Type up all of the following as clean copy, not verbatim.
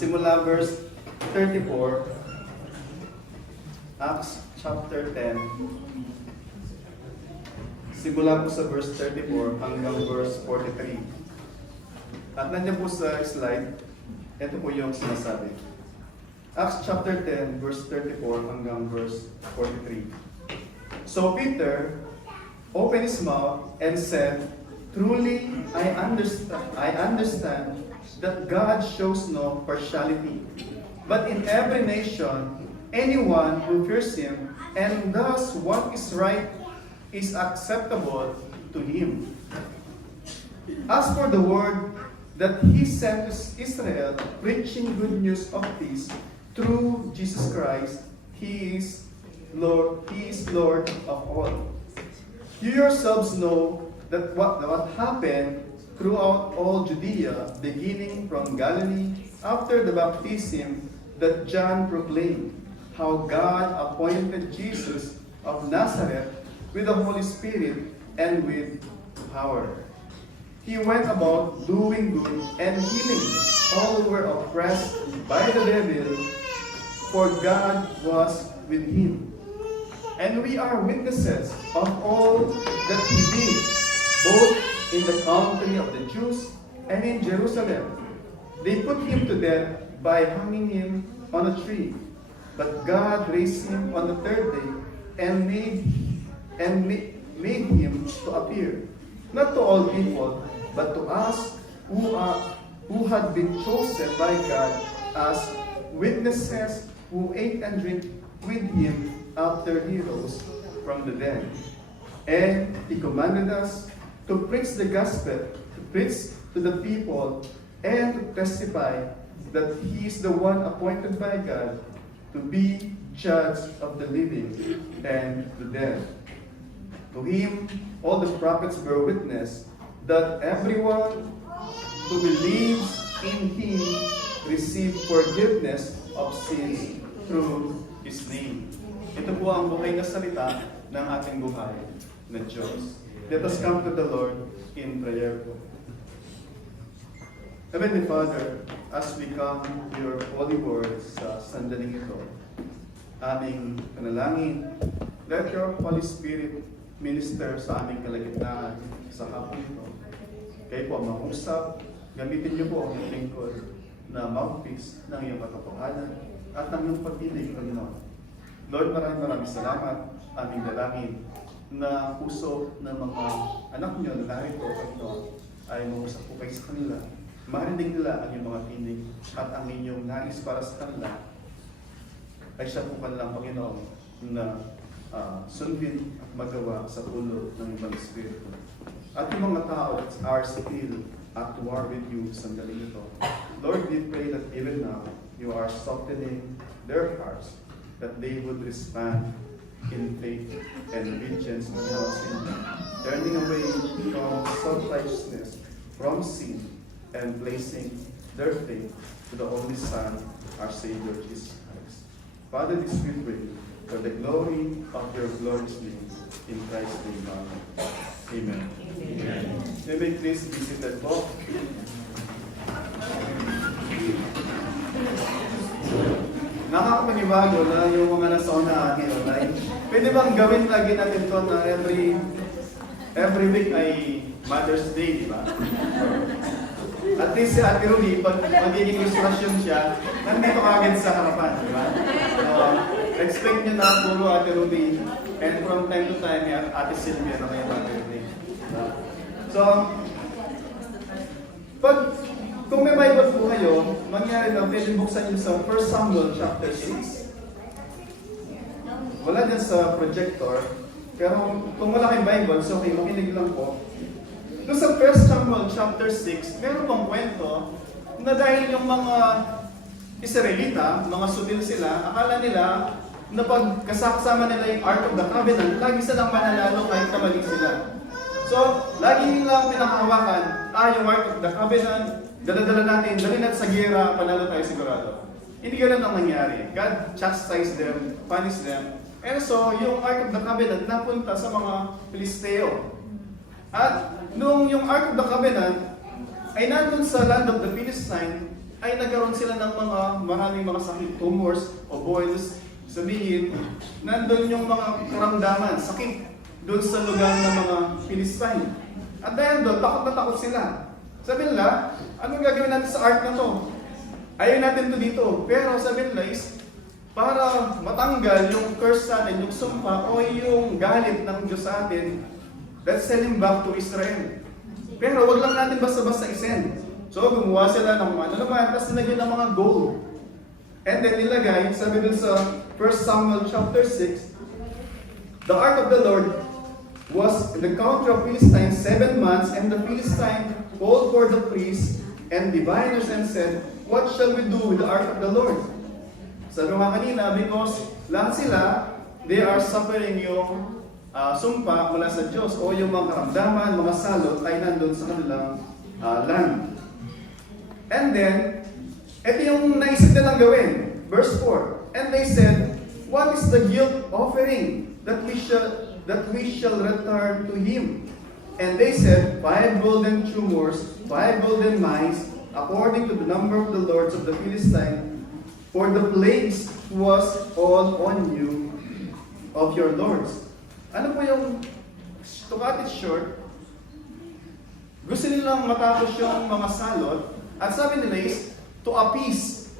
simula verse 34, Acts chapter 10, simula po sa verse 34 hanggang verse 43. At nandiyan po sa slide, ito po yung sinasabi. Acts chapter 10, verse 34 hanggang verse 43. So Peter opened his mouth and said, "Truly I understand that God shows no partiality, but in every nation, anyone who fears Him and does what is right is acceptable to Him. As for the word that He sent to Israel, preaching good news of peace through Jesus Christ, He is Lord of all. You yourselves know that what happened throughout all Judea, beginning from Galilee, after the baptism that John proclaimed, how God appointed Jesus of Nazareth with the Holy Spirit and with power. He went about doing good and healing all who were oppressed by the devil, for God was with him. And we are witnesses of all that he did, both in the company of the Jews and in Jerusalem. They put him to death by hanging him on a tree. But God raised him on the third day and made him to appear, not to all people, but to us who had been chosen by God as witnesses, who ate and drank with him after he rose from the dead. And he commanded us to preach the gospel, to preach to the people, and to testify that he is the one appointed by God to be judge of the living and the dead. To him all the prophets bear witness that everyone who believes in him receives forgiveness of sins through his name. Ito po ang buhay na salita ng ating buhay na Diyos. Let us come to the Lord in prayer po. Heavenly Father, as we come to your holy words sa sandaling ito, aming panalangin, let your Holy Spirit minister sa aming kalagitnaan sa hapon ito. Kayo po ang mangusap, gamitin niyo po ang iyong lingkod na mouthpiece ng iyong katotohanan at ng iyong pag-ibig, Panginoon. Lord, maraming salamat, aming dalangin, na puso ng mga anak niyo na narito, Panginoon, ay mangusap po kayo sa kanila. Marinig nila ang iyong mga tinig at ang inyong nais para sa kanila ay siya po kanilang Panginoon na sundin at magawa sa ulo ng ibang Espiritu. At yung mga tao that are still at war with you sa sandaling ito, Lord, we pray that even now, you are softening their hearts, that they would respond in faith and obedience to your sin, turning away from self-righteousness, from sin, and placing their faith to the only Son, our Savior, Jesus Christ. Father, this we pray for the glory of your glorious name, in Christ's name. Amen. Amen. May please be seated po. Nakakapanibago na yung mga nasa unahan ngayon ay pwede bang gawin lagi natin ito na every week ay Mother's Day, di ba? At least si Ate Ruby, pag magiging ilustrasyon siya, nandito kagad sa harapan, di ba? Expect nyo na puro Ate Ruby, and from time to time, Ate Sylvia na kayo Ate Ruby. So, kung may Bible po kayo, mangyari lang, pwede buksan nyo sa 1 Samuel chapter 6. Wala dyan sa projector, pero kung wala kayong Bible, so okay, makinig lang po. Doon sa 1 Samuel chapter 6, meron pang kwento na dahil yung mga Israelita, mga sutil sila, akala nila na pag kasama nila yung Ark of the Covenant, lagi silang mananalo kahit kamali sila. So, lagi nilang pinakahawakan, yung Ark of the Covenant, dala-dala natin, dali natin sa gera, panalo tayo sigurado. Hindi ganun ang nangyari. God chastised them, punished them. And so, yung Ark of the Covenant napunta sa mga Filisteo. At nung yung Ark of the Covenant ay nandun sa land of the Philistine, ay nagkaroon sila ng maraming mga sakit, tumors o boils. Sabihin, nandun yung mga karamdaman, sakit doon sa lugar ng mga Philistine. At dahil doon, takot na takot sila. Sabi nila, anong gagawin natin sa ark na to? Ayaw natin to dito. Pero sabi nila is, para matanggal yung curse sa atin, yung sumpa o yung galit ng Diyos sa atin, let's send him back to Israel. Pero wag lang natin basta-basta isend. So gumawa sila ng ano naman, tapos nilagyan ng mga gold. And then nilagay, sabi dun sa 1 Samuel chapter 6, the ark of the Lord was in the country of Philistine 7 months, and the Philistine called for the priests and diviners and said, what shall we do with the ark of the Lord? Sabi nga kanina, because lahat sila, they are suffering yung sumpa mula sa Diyos o yung mga karamdaman, mga salot ay nandun sa kanilang land. And then, ito yung naisip nilang gawin. Verse 4, and they said, what is the guilt offering that we shall return to him? And they said, 5 golden tumors, 5 golden mice, according to the number of the lords of the Philistine, for the plagues was all on you of your lords. Ano po yung, to cut it short, gusto nilang matapos yung mga salot, at sabi nila is, to appease.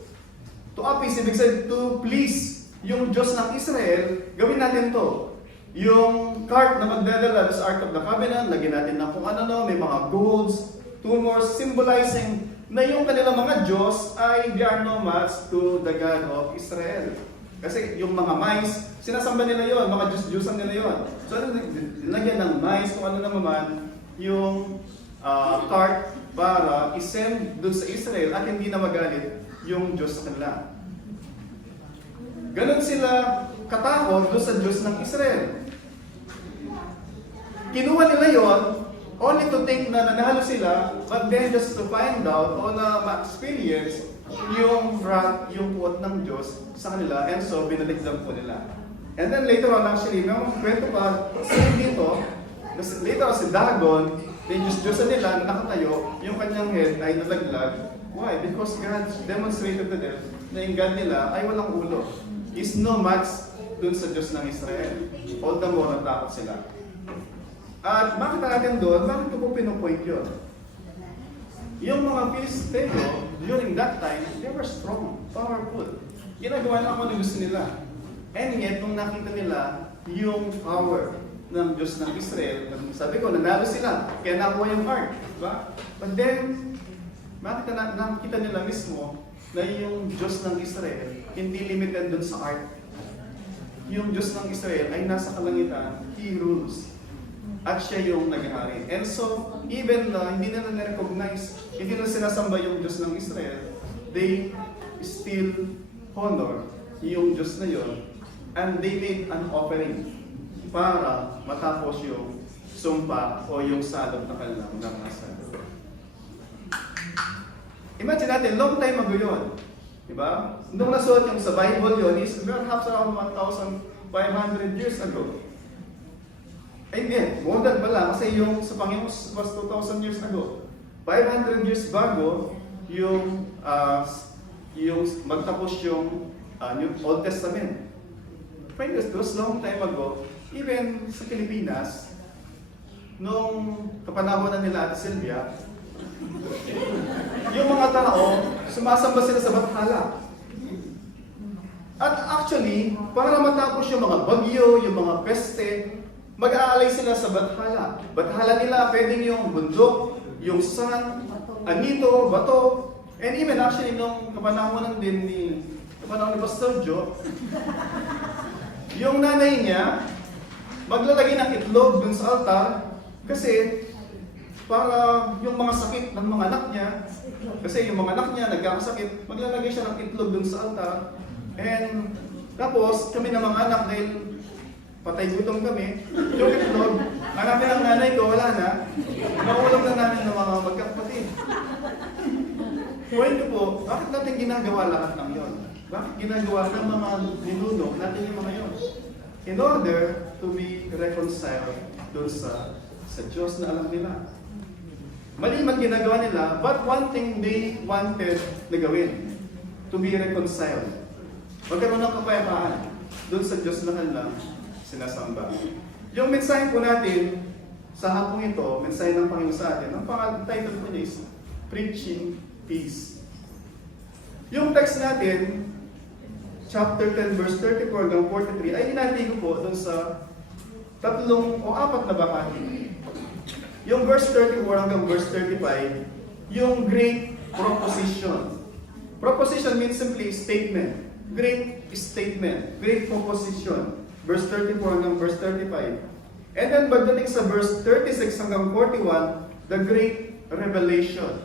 To appease, ibig sabihin, to please yung Diyos ng Israel, gawin natin to. Yung cart na magdadala sa Ark of the Covenant, lagyan natin ng kung ano, may mga golds, tumors, symbolizing na yung kanilang mga Diyos ay they are no match to the God of Israel. Kasi yung mga mice, sinasamba nila yon, mga Diyos-Diyosan nila yon. So, nilagyan ng mice, kung ano naman, yung cart para isend doon sa Israel at hindi na magalit yung Diyos sa kanila. Ganon sila katakot doon sa Diyos ng Israel. Kinuha nila yon only to think na nanalo sila, but then just to find out o na ma-experience yung wrath, yung puot ng Diyos sa kanila, and so binaligdan po nila. And then later on, actually, may mga kwento pa sa dito, later on si Dagon, yung Diyos-Diyosan nila na nakatayo, yung kanyang head ay nalaglag. Why? Because God demonstrated to them na yung God nila ay walang ulo. Is no match dun sa Diyos ng Israel. All the more natakot sila. At bakit natin doon? Bakit ko po pinupoint yun? Yung mga Pilisteo, during that time, they were strong, powerful. Ginagawa lang kung ano gusto nila. And yet, nung nakita nila yung power ng Diyos ng Israel, sabi ko, nanalo sila, kaya nakuha yung ark. Diba? But then, nakita nila mismo na yung Diyos ng Israel, hindi limited dun sa ark. Yung Diyos ng Israel ay nasa kalangitan, He rules. At siya yung naghahari. And so, even hindi nila na-recognize, hindi nila sinasamba yung Diyos ng Israel, they still honor yung Diyos na yun, and they made an offering para matapos yung sumpa o yung salot na kanilang naranasan. Imagine natin, long time ago yun. Diba? Nung nasuot yung sa Bible yun is perhaps around 1,500 years ago. Ay hindi, more than pala kasi yung sa Panginoon was 2,000 years ago. 500 years bago yung magtapos yung Old Testament. It was long time ago. Even sa Pilipinas, nung kapanahonan nila Ate Sylvia, yung mga tao, sumasamba sila sa Bathala. At actually, para matapos yung mga bagyo, yung mga peste, mag-aalay sila sa Bathala. Bathala nila, pwedeng yung bundok, yung sun, anito, bato, and even actually nung kapanahonan din ni Pastor Joe, yung nanay niya, maglalagay ng itlog dun sa altar kasi para yung mga sakit ng mga anak niya, kasi yung mga anak niya nagkakasakit, maglalagay siya ng itlog dun sa altar. And tapos kami ng mga anak, dahil patay gutom kami, yung itlog, hanapin ng nanay ko, wala na, nauulam na namin ng mga magkakapatid. Point ko po, bakit natin ginagawa lahat ng yon? Bakit ginagawa ng mga ninuno natin yung mga yon? In order to be reconciled doon sa Diyos na alam nila. Mali man ginagawa nila, but one thing they wanted na gawin, to be reconciled. Magkaroon ng kapayapaan doon sa Diyos na kanilang sinasamba. Yung mensahe po natin sa hapong ito, mensahe ng Panginoon sa atin, ang title po niya is Preaching Peace. Yung text natin, chapter 10, verse 34 hanggang 43, ay hinati ko po doon sa 3 o 4 na bahagi. Yung verse 34 hanggang verse 35, yung great proposition. Proposition means simply statement. Great statement. Great proposition. Verse 34 hanggang verse 35. And then pagdating sa verse 36 hanggang 41, the great revelation.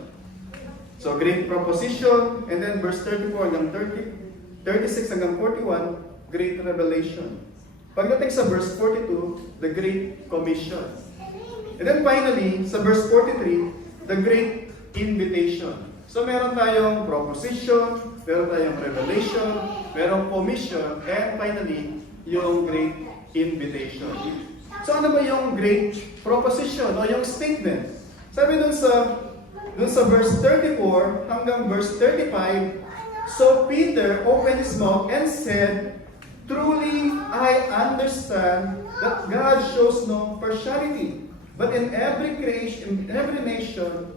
So great proposition, and then verse 34 hanggang 36 hanggang 41, great revelation. Pagdating sa verse 42, the great commission. And then finally, sa verse 43, the great invitation. So meron tayong proposition, meron tayong revelation, merong commission, and finally, yung great invitation. So ano ba yung great proposition o yung statement? Sabi dun sa verse 34 hanggang verse 35, so Peter opened his mouth and said, truly I understand that God shows no partiality. But in every creation, in every nation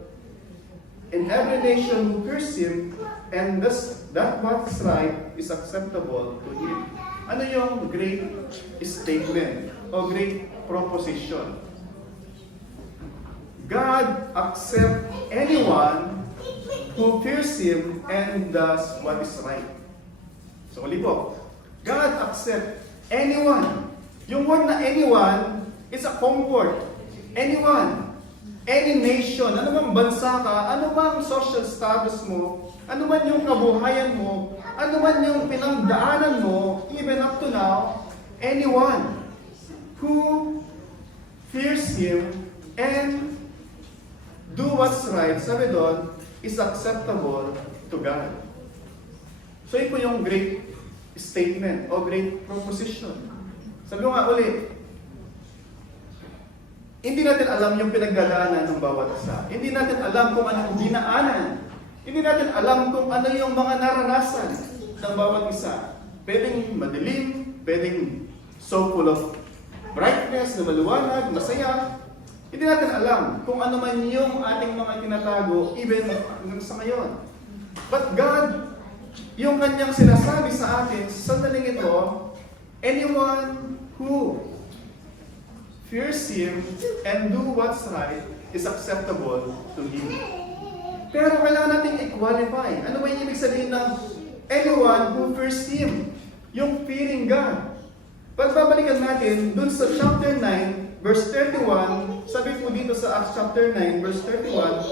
who fears Him, and that what's right is acceptable to Him. Ano yung great statement o great proposition? God accepts anyone who fears Him and does what is right. So ulit po, God accepts anyone. Yung word na anyone is a comfort. Anyone, any nation, ano mang bansa ka, ano mang social status mo, ano man yung kabuhayan mo, ano man yung pinagdaanan mo, even up to now, anyone who fears Him and do what's right, sabi doon, is acceptable to God. So ito yung great statement o great proposition. Sabi ko nga ulit, hindi natin alam yung pinagdadaanan ng bawat isa. Hindi natin alam kung anong dinaanan. Hindi natin alam kung ano yung mga naranasan ng bawat isa. Pwedeng madilim, pwedeng so full of brightness, na maliwanag, masaya. Hindi natin alam kung ano man yung ating mga tinatago, even sa ngayon. But God, yung kanyang sinasabi sa atin, sa sandaling ito, anyone who fears Him and do what's right is acceptable to Him. Pero kailangan natin i-qualify. Ano ba yung ibig sabihin ng anyone who fears Him? Yung fearing God. Pagbabalikan natin dun sa chapter 9, verse 31, sabi po dito sa Acts chapter 9, verse 31,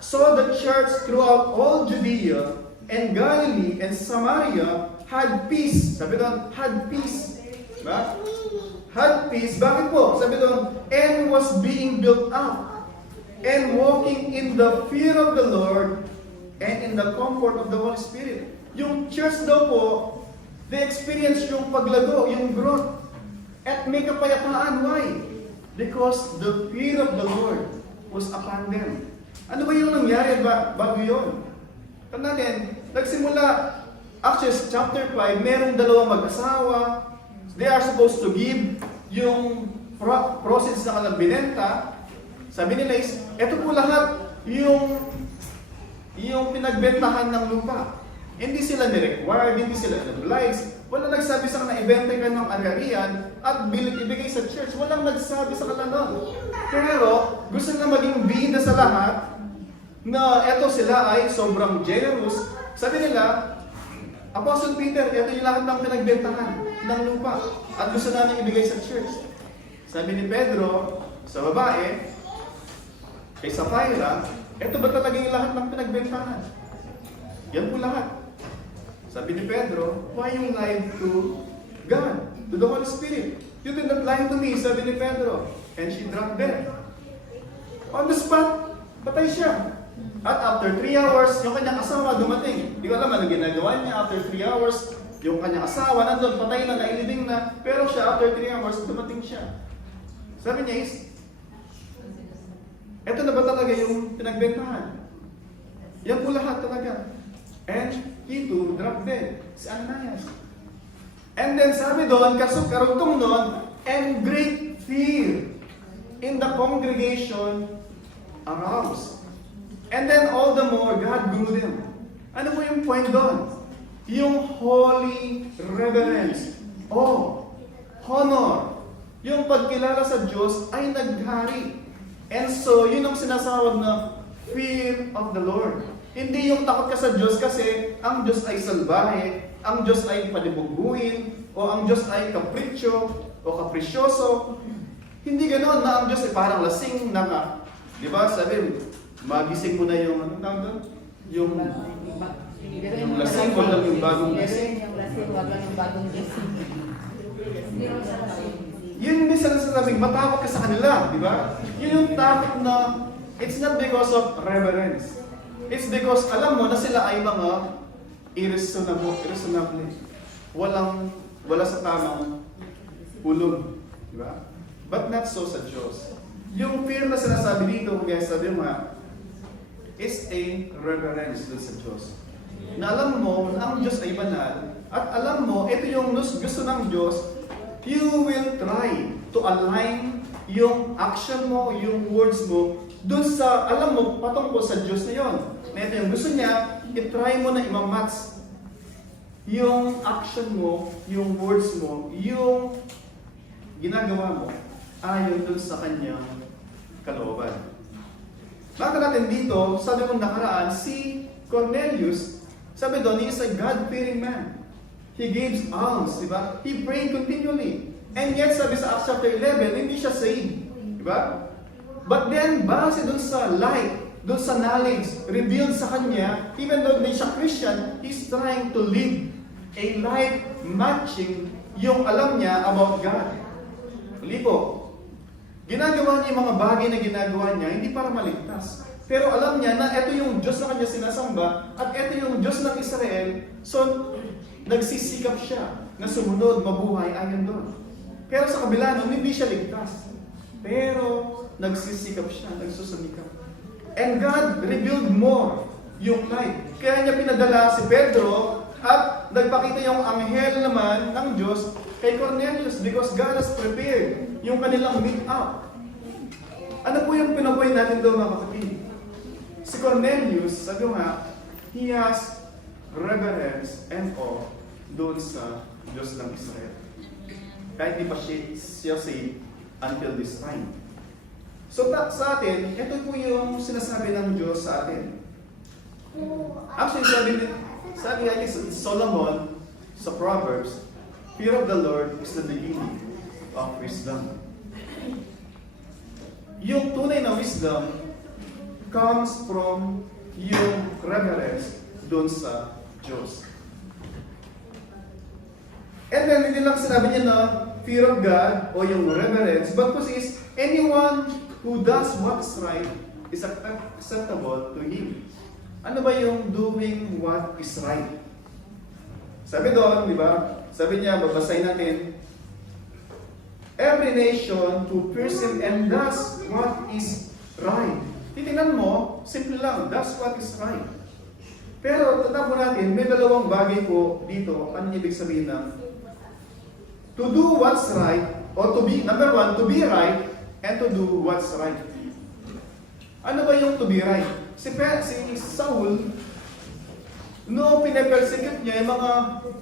so the church throughout all Judea and Galilee and Samaria had peace. Sabi doon, had peace. Diba? Had peace. Bakit po? Sabi doon, and was being built up and walking in the fear of the Lord and in the comfort of the Holy Spirit. Yung church daw po, they experience yung paglago, yung growth. At may kapayapaan. Why? Because the fear of the Lord was upon them. Ano ba yung nangyari bago yun? Tandaan natin, nagsimula, actually chapter 5, merong dalawang mag-asawa. They are supposed to give yung proceeds na kanilang binenta. Sabi nila is, eto po lahat yung pinagbentahan ng lupa. Hindi sila ni-require, hindi sila obliged. Wala nagsabi sa kanila, ibenta ka ng agarian at ibigay sa church. Walang nagsabi sa kanila nun. Pero, gusto na maging bida sa lahat na eto sila ay sobrang generous. Sabi nila, Apostle Peter, ito yung lahat ng pinagbentahan ng lupa at gusto namin ibigay sa church. Sabi ni Pedro sa babae, kay Sapphira, ito ba talaga yung lahat ng pinagbentahan? Yan po lahat. Sabi ni Pedro, why you lied to God, to the Holy Spirit? You did not lie to me, sabi ni Pedro. And she dropped dead. On the spot, patay siya. At after 3 hours, yung kanyang asawa dumating. Hindi ko alam ano ginagawa niya. After 3 hours, yung kanyang asawa nandun, patay na, nailibing na. Pero siya, after 3 hours, dumating siya. Sabi niya is, Ito na ba talaga yung pinagbentahan? Yan po lahat talaga. And he too dropped dead. Si Ananias. And then sabi doon, karugtong doon, and great fear in the congregation aroused. And then all the more, God grew them. Ano po yung point doon? Yung holy reverence. Honor. Yung pagkilala sa Diyos ay naghari. And so, yun ang sinasawag na fear of the Lord. Hindi yung takot ka sa Diyos kasi ang Diyos ay salbahe, ang Diyos ay palibuguin, o ang Diyos ay kapritsyo, o kaprisyoso. Hindi ganoon na ang Diyos ay parang lasing na nga. Di ba? Sabi, magising mo na yung, ano tawag doon? Yung lasing, wag lang yung bagong gising. Yung lasing, wag lang yung bagong gising. Yun minsan na sinasabing, matakot ka sa kanila, di ba? Yun yung takot na, it's not because of reverence. It's because alam mo na sila ay mga irreasonable. Wala sa tamang ulong. Di ba? But not so sa Diyos. Yung fear na sinasabi dito, guys, sabi mo nga, is a reverence dun sa Diyos. Na alam mo na ang Diyos ay banal, at alam mo, ito yung gusto ng Diyos, you will try to align yung action mo, yung words mo, dun sa, alam mo, patungkol sa Diyos na yun. Na ito yung gusto niya, i-try mo na imamatch yung action mo, yung words mo, yung ginagawa mo, ayon dun sa kanyang kalooban. Nakita natin dito, sabi kong nakaraan, si Cornelius, sabi doon, he is a God-fearing man. He gives alms, di ba? He prayed continually. And yet, sabi sa Acts chapter 11, hindi siya saved. Di ba? But then, base dun sa light, dun sa knowledge, revealed sa kanya, even though hindi siya Christian, he's trying to live a life matching yung alam niya about God. Muli po, ginagawa niya yung mga bagay na ginagawa niya, hindi para maligtas. Pero alam niya na ito yung Diyos na kanya sinasamba, at ito yung Diyos ng Israel, so nagsisikap siya na sumunod, mabuhay ayon doon. Pero sa kabila nun, hindi siya ligtas. Pero nagsisikap siya, nagsusumikap. And God revealed more yung light. Kaya niya pinadala si Pedro at nagpakita yung anghel naman ng Diyos kay Cornelius because God has prepared yung kanilang meet-up. Ano po yung pinabuhay natin doon mga kapatid? Si Cornelius, sabi nga, he has reverence and awe doon sa Diyos ng Israel. Kahit di pa siya saved until this time. So sa atin, ito po yung sinasabi ng Diyos sa atin. Actually, sabi nga ni Solomon sa Proverbs, fear of the Lord is the beginning of wisdom. Yung tunay na wisdom comes from yung reverence doon sa Diyos. And then, hindi lang sinabi niya na fear of God o yung reverence, but po is anyone who does what's right is acceptable to Him. Ano ba yung doing what is right? Sabi doon, di ba? Sabi niya, babasahin natin, every nation who fears Him and does what is right. Titingnan mo, simple lang, does what is right. Pero tatapon natin, may dalawang bagay po dito, ano ibig sabihin ng to do what's right, or to be, number one, to be right, and to do what's right. Ano ba yung to be right? Si Saul, no pinapersecute niya yung mga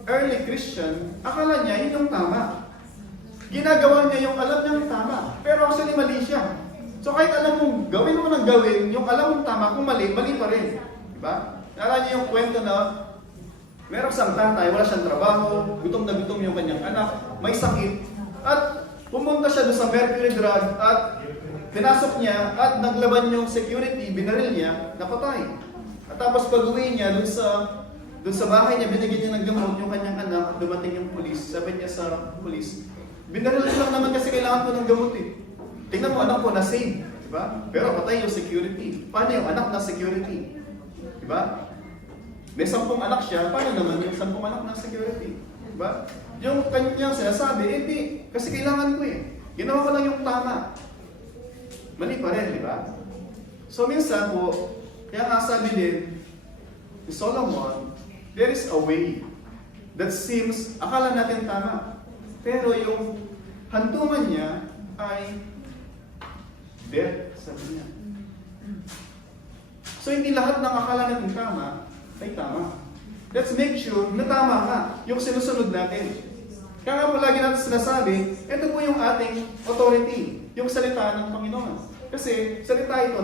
early Christian, akala niya yun yung tama. Ginagawa niya yung alam niyang tama, pero actually mali siya. So kahit alam mong gawin mo ng gawin, yung alam mong tama, kung mali, mali pa rin. Diba? Naalala niyo yung kwento na merong isang tatay, wala siyang trabaho, gutom na gutom yung kanyang anak, may sakit, at pumunta siya doon sa mercury drug at pinasok niya at naglaban yung security, binaril niya, napatay. At tapos pag-uwi niya doon sa bahay niya, binigyan niya ng gamot yung kanyang anak, dumating yung pulis, sabi niya sa pulis, binaril lang naman kasi kailangan ko ng gamot eh. Tingnan mo, anak ko na-save, diba? Pero patay yung security. Paano yung anak na security? Diba? May 10 anak siya, paano naman yung 10 anak ng security? Diba? Yung kanyang sinasabi, hindi, kasi kailangan ko eh. Ginawa ko lang yung tama. Mali pa rin, di ba? So minsan po, kaya nga sabi din ni Solomon, there is a way that seems, akala natin tama. Pero yung hantungan niya ay death, sabi niya. So hindi lahat ng akala natin tama ay tama. Let's make sure na tama ka yung sinusunod natin. Kaya nga po lagi natin sinasabi, ito po yung ating authority, yung salita ng Panginoon. Kasi salita ito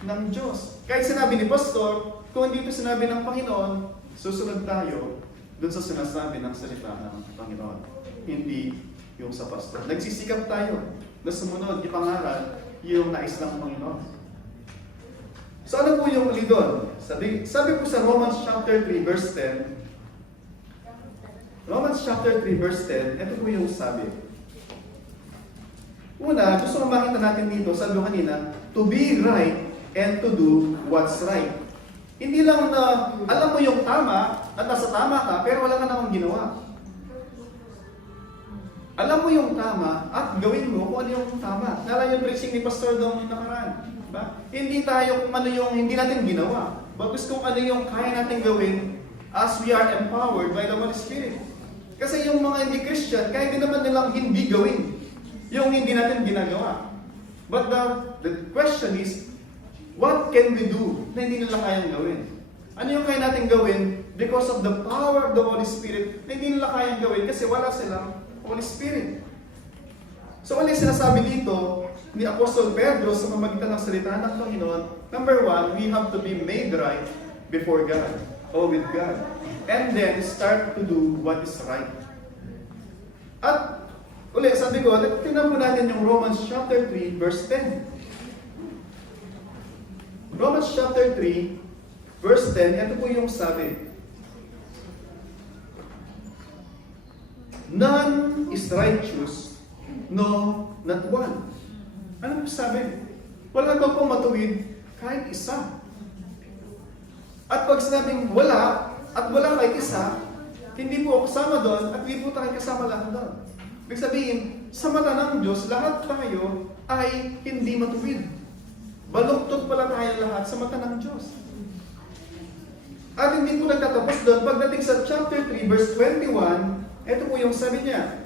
ng Diyos. Kahit sinabi ni Pastor, kung hindi ito sinabi ng Panginoon, susunod tayo dun sa sinasabi ng salita ng Panginoon. Hindi yung sa Pastor. Nagsisikap tayo na sumunod, ipangaral yung nais ng Panginoon. So ano po yung uli doon? Sabi po sa Romans chapter 3 verse 10, Romans chapter 3 verse 10, ito po yung sabi. Una, gusto ko makita natin dito, sabi ko kanina, to be right and to do what's right. Hindi lang na alam mo yung tama at nasa tama ka, pero wala ka namang ginawa. Alam mo yung tama at gawin mo kung ano yung tama. Nala yung preaching ni Pastor Dong yung nakaraan. Diba? Hindi tayo kung ano yung hindi natin ginawa. Bagus kung ano yung kaya natin gawin as we are empowered by the Holy Spirit. Kasi yung mga hindi Christian, kaya din naman nilang hindi gawin yung hindi natin ginagawa. But the question is, what can we do na hindi nila kayang gawin? Ano yung kaya natin gawin because of the power of the Holy Spirit na hindi nila kayang gawin kasi wala silang Holy Spirit. So, ano yung sinasabi dito ni Apostle Pedro sa pamamagitan ng salita ng Panginoon? Number one, we have to be made right before God or with God. And then, start to do what is right. At, ulit, sabi ko, tingnan po natin yung Romans chapter 3, verse 10. Romans chapter 3, verse 10, ito po yung sabi. None is righteous, no, not one. Ano po sabi? Wala daw pong matuwid kahit isa. At pag sinabing wala, at wala kahit isa, hindi po ako kasama doon, at hindi po tayo kasama lahat doon. Ibig sabihin, sa mata ng Diyos, lahat tayo ay hindi matuwid. Baluktot pala tayo lahat sa mata ng Diyos. At hindi po nagtatapos doon, pagdating sa chapter 3, verse 21, ito po yung sabi niya.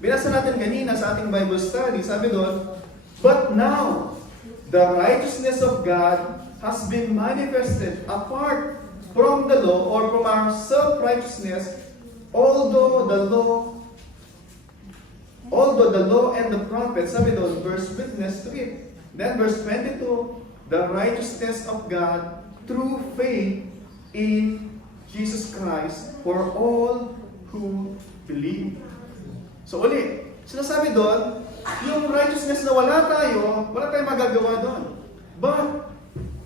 Binasa natin kanina sa ating Bible study, sabi doon, but now, the righteousness of God has been manifested apart from the law or from our self-righteousness, although the law and the prophets, sabi doon, verse witness to it. Then verse 22, the righteousness of God through faith in Jesus Christ for all who believe. So ulit, sinasabi doon, yung righteousness na wala tayong magagawa doon. But,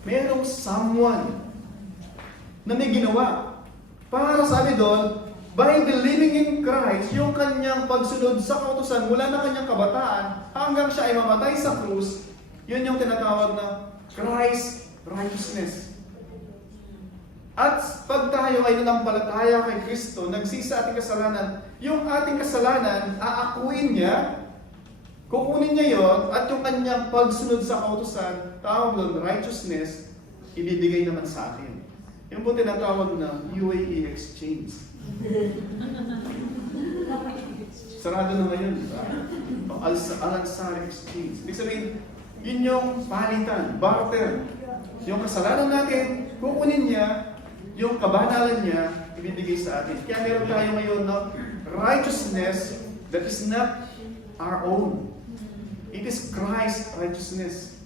mayroong someone na may ginawa. Para sabi doon, by believing in Christ, yung kanyang pagsunod sa kautusan mula na kanyang kabataan hanggang siya ay mamatay sa krus, yun yung tinatawag na Christ righteousness. At pag tayo ay nanampalataya kay Kristo, nagsisi sa ating kasalanan, yung ating kasalanan, aakuin niya, kukunin niya yon, at yung kanyang pagsunod sa kautusan, tawag doon, righteousness, ibibigay naman sa atin. Yung po tinatawag na UAE exchange. Sarado na ngayon, diba? Al-Ansar exchange. Ibig sabihin, yun yung palitan, barter. Yung kasalanan natin, kukunin niya, yung kabanalan niya, ibibigay sa atin. Kaya meron tayo ngayon na righteousness that is not our own. It is Christ's righteousness.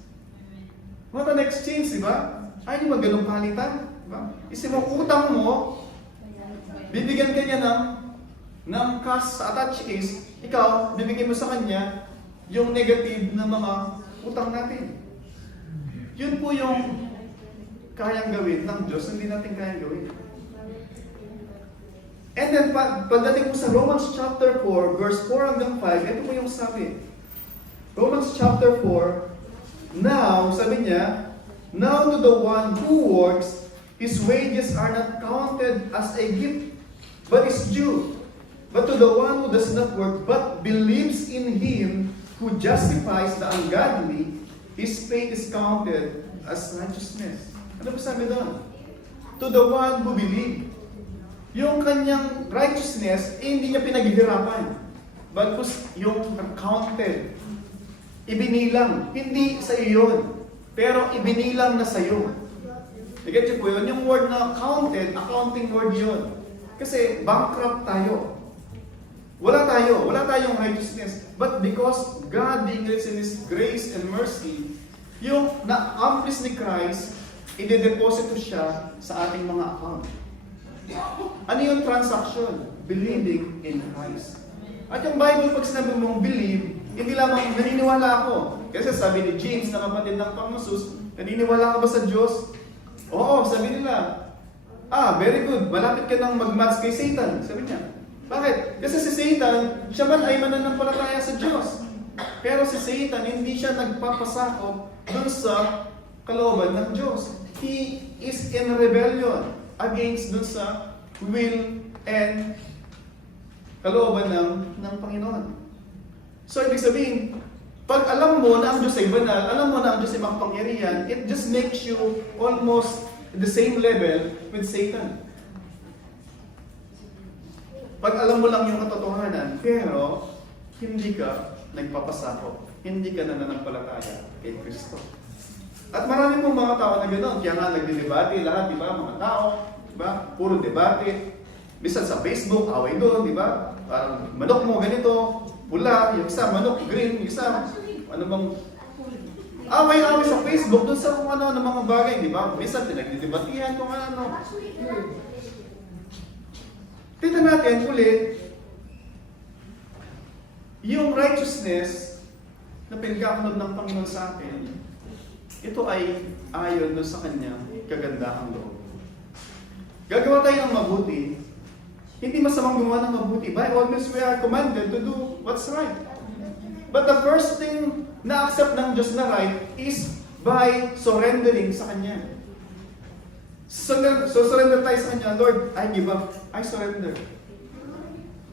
What an exchange, di ba? Ay, di ba ganun palitan? Diba? Isip mo, utang mo, bibigyan ka niya ng cash sa attach case, ikaw, bibigyan mo sa kanya yung negative na mga utang natin. Yun po yung kayang gawin ng Diyos, hindi natin kayang gawin. And then, pagdating po sa Romans chapter 4, verse 4 hanggang 5, ito po yung sabi. Romans chapter 4, now, sabi niya, now to the one who works, his wages are not counted as a gift, but is due. But to the one who does not work, but believes in Him who justifies the ungodly, His faith is counted as righteousness. Ano ba sabi doon? To the one who believe. Yung kanyang righteousness, hindi niya pinaghihirapan. But yung counted, ibinilang. Hindi sa iyo yun. Pero ibinilang na sa iyo. I-get you po yun? Yung word na counted, accounting word yun. Kasi bankrupt tayo. Wala tayong righteousness. But because God being rich in His grace and mercy, yung na-amplis ni Christ, i-deposito siya sa ating mga account. Ano yung transaction? Believing in Christ. At yung Bible, pag sinabi mong believe, hindi lamang naniniwala ako. Kasi sabi ni James, na kapatid ng Panginoon, naniniwala ka ba sa Diyos? Oo, sabi nila. Very good. Malapit ka nang mag-match kay Satan. Sabi niya. Bakit? Kasi si Satan, siya man ay mananampalataya sa Diyos. Pero si Satan, hindi siya nagpapasakop dun sa kalooban ng Diyos. He is in rebellion against dun sa will and kalooban ng Panginoon. So, ibig sabihin, pag alam mo na ang Diyos ay banal, alam mo na ang Diyos ay makapangyarihan, it just makes you almost the same level with Satan. Pag alam mo lang yung katotohanan, pero hindi ka nagpapasakop, hindi ka nananampalataya kay Kristo. At marami pong mga tao na gano'n, kaya nga nagdidebate lahat, di ba? Mga tao, di ba? Puro debate. Bisan sa Facebook, away doon, di ba? Parang manok mo ganito, pula, yung isa manok, green, yung isa, ano bang away-away sa Facebook doon sa kung ano ng mga bagay, di ba? Minsan pinagdidebatihan kung ano. Tignan natin ulit, yung righteousness na pinagkakaloob ng Panginoon sa atin, ito ay ayon doon sa kanyang kagandahang loob. Gagawa tayo ng mabuti, hindi masamang gumawa ng mabuti. By all means, we are commanded to do what's right. But the first thing na accept ng Diyos na right is by surrendering sa Kanya. So surrender tayo sa Kanya, Lord, I give up, I surrender.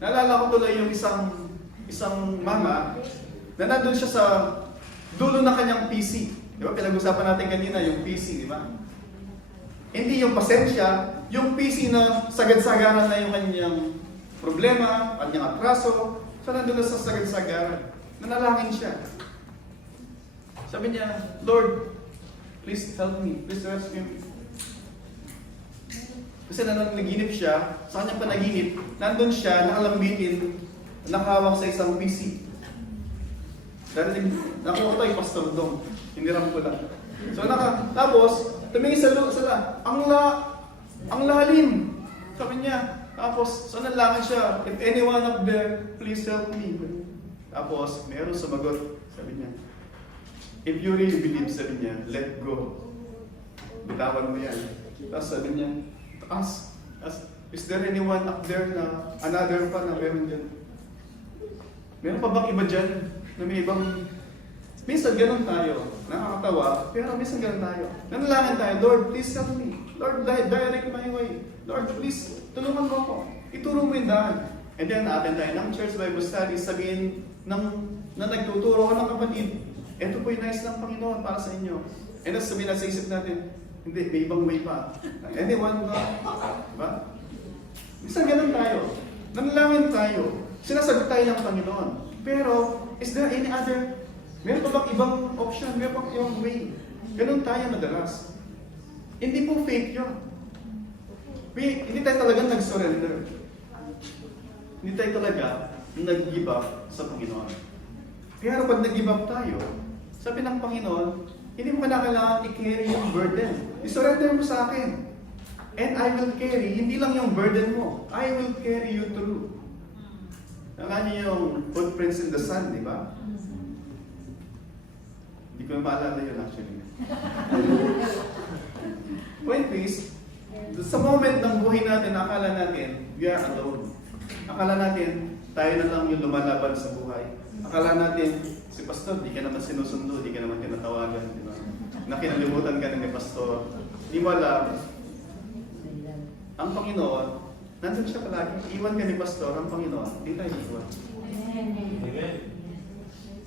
Naalala ko tuloy yung isang mama na nandun siya sa dulo ng kanyang PC. Di ba? Pinag-usapan natin kanina yung PC, di ba? Hindi yung pasensya, yung PC na sagad-sagaran na yung kanyang problema, kanyang atraso, so nandun na sa sagad-sagaran. Nanalangin siya. Sabi niya, Lord, please help me, please rescue me. Kasi naginip siya, sa kanyang panaginip, nandun siya, nakalambitin, nakahawak sa isang PC. Dahil nakuha tayo, Pastor Dong, hiniram ko lang. So tapos, tumingin sa ang lalim. Sabi niya, tapos, so nanalangin siya, if anyone up there, please help me. Tapos, meron sumagot, sabi niya, if you really believe, sabi niya, let go. Bitawan mo yan. Tapos sabi niya, is there anyone up there na another pa na meron dyan? Meron pa bang iba dyan na may ibang... Minsan ganun tayo, nakakatawa, pero minsan ganun tayo. Nanalangin tayo, Lord, please help me. Lord, direct my way. Lord, please, tulungan mo ako. Ituro mo yung daan. And then, atin tayo ng church Bible study, sabihin na nagtuturo ka ng kapatid, ito po yung nais ng Panginoon para sa inyo. And then sabihin na sa isip natin, hindi, may ibang way pa. Anyone ba? Diba? Minsan ganun tayo. Nanalangin tayo. Sinasagot tayo ng Panginoon. Pero, is there any other? Meron pa bang ibang option? Meron pa bang ibang way? Ganun tayo madalas. Hindi po fake yun. Hindi tayo talagang nag-surrender. Hindi tayo talaga nag-give up sa Panginoon. Pero pag nag-give up tayo, sabi ng Panginoon, hindi mo kailangan i-carry yung burden. I-surrender mo sa akin. And I will carry, hindi lang yung burden mo, I will carry you through. Nakanya niyo yung footprints in the sun, di ba? Hindi ko maalala yun actually. Point is, sa moment ng buhay natin, akala natin, we are alone. Akala natin, tayo na lang yung lumalaban sa buhay. Akala natin, si Pastor, di ka naman sinusundo, di ka naman tinatawagan, di ba? Nakinalimutan ka na ni Pastor. Di mo alam, ang Panginoon, nandun siya palagi. Iwan ka ni Pastor, ang Panginoon, di tayo iwan. Amen.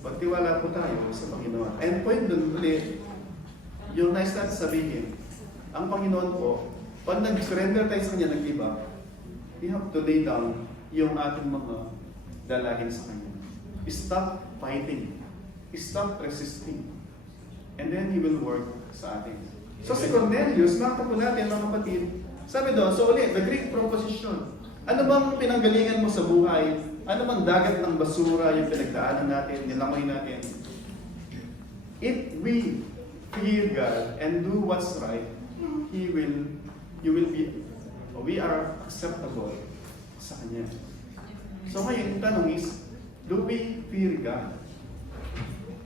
Magtiwala po tayo sa Panginoon. And point dun ulit, yung nais natin sabihin, ang Panginoon po, pag nag-surrender tayo sa Kanya, nag-give up, we have to lay down yung ating mga dalangin sa Kanya. Stop fighting. Stop resisting. And then He will work sa atin. So si Cornelius, makita po natin mga kapatid, sabi doon, so ulit, the great proposition. Ano bang pinanggalingan mo sa buhay? Ano bang dagat ng basura yung pinagdaanan natin, nilangoy natin? If we fear God and do what's right, we are acceptable sa Kanya. So ngayon, yung tanong is, do we fear God?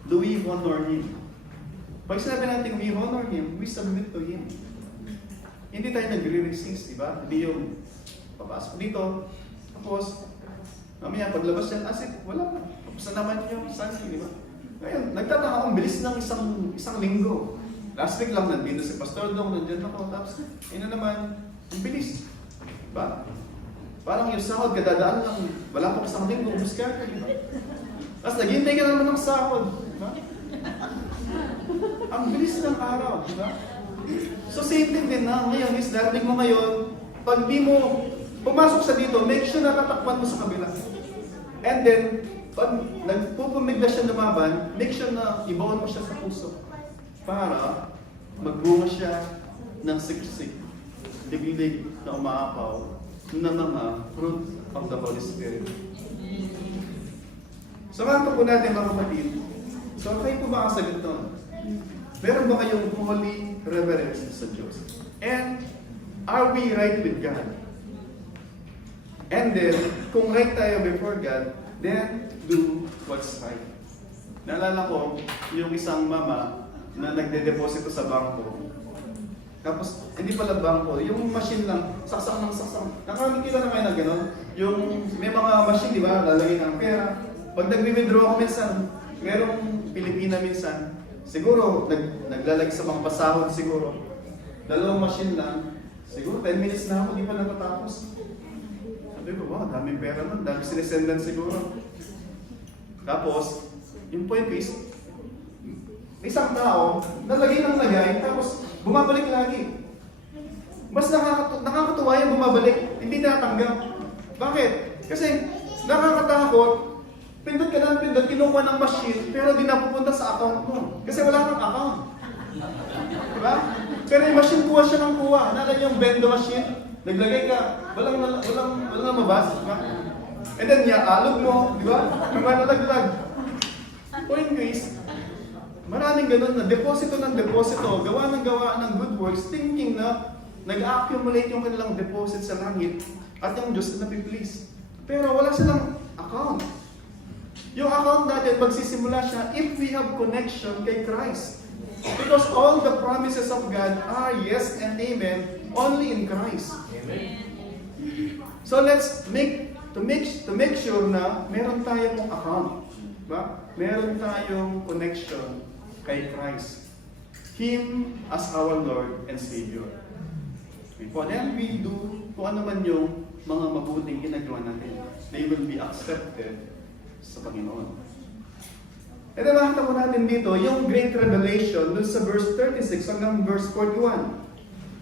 Do we honor Him? Pag sinabi natin we honor Him, we submit to Him. Hindi tayo nagre-resist, di ba? Hindi yung papasok dito, tapos, mamaya paglabas yan, asik, wala na. Tapos na naman yung sansi, di ba? Ngayon, nagtataka akong bilis ng isang linggo. Last week lang nandito si Pastor Dong, nandiyan ako, tapos, na naman, ang bilis. Diba? Parang yung sahod, kadadaan lang, wala pa isang linggo, buskar ka, di ba? Tapos naghihintay ka naman ng sahod, di ba? Ang bilis ng araw, di ba? So same thing din na, ngayon is darating mo ngayon, pag di mo pumasok sa dito, make sure na tatakpan mo sa kabila. And then, pag nagpupumigla siya lumaban, make sure na ibaon mo siya sa puso para magbunga siya ng siksik, diglig na umaapaw ng mga fruit of the Holy Spirit. So kanto po natin mga kapatid, so kayo po ba ang sagot doon? Meron ba kayong holy reverence sa Diyos? And are we right with God? And then, kung right tayo before God, then do what's right. Naalala ko, yung isang mama na nagde-deposito sa bangko. Tapos, hindi pala bangko, yung machine lang, saksak ng saksak. Nakakikita na kayo na gano'n? Yung may mga machine, di ba, lalagay ng pera. Pag nag-withdraw ako minsan, merong Pilipina minsan, siguro, naglalagay sa mga pasahod siguro. Dalawang machine lang, siguro 10 minutes na ako, di pa natatapos. Sabi ko, wow, daming pera nun, daming sinisendan siguro. Tapos, yung point is, isang tao, nalagay ng lagay, tapos bumabalik lagi. Mas nakakatuwa yung bumabalik, hindi natanggap. Bakit? Kasi nakakatakot, pindot ka na pindot, kinuha ng machine, pero di napupunta sa account mo. Kasi wala kang account. Diba? Pero yung machine, kuha siya ng kuha. Nalagay yung bendo machine, naglagay ka, walang mabas. And then, alog mo, di ba? Nalaglag. Point is, maraming ganun na deposito ng deposito, gawa ng good works, thinking na nag-accumulate yung kanilang deposit sa langit at yung Diyos na napiplease. Pero wala silang account. Yung account natin, magsisimula siya if we have connection kay Christ. Because all the promises of God are yes and amen only in Christ. Amen. So let's make sure na meron tayong account. Diba? Meron tayong connection kay Christ. Him as our Lord and Savior. And we do kung ano man yung mga mabuting ginagawa natin. They will be accepted sa Panginoon. E nakita po natin dito, yung great revelation dun sa verse 36 hanggang verse 41.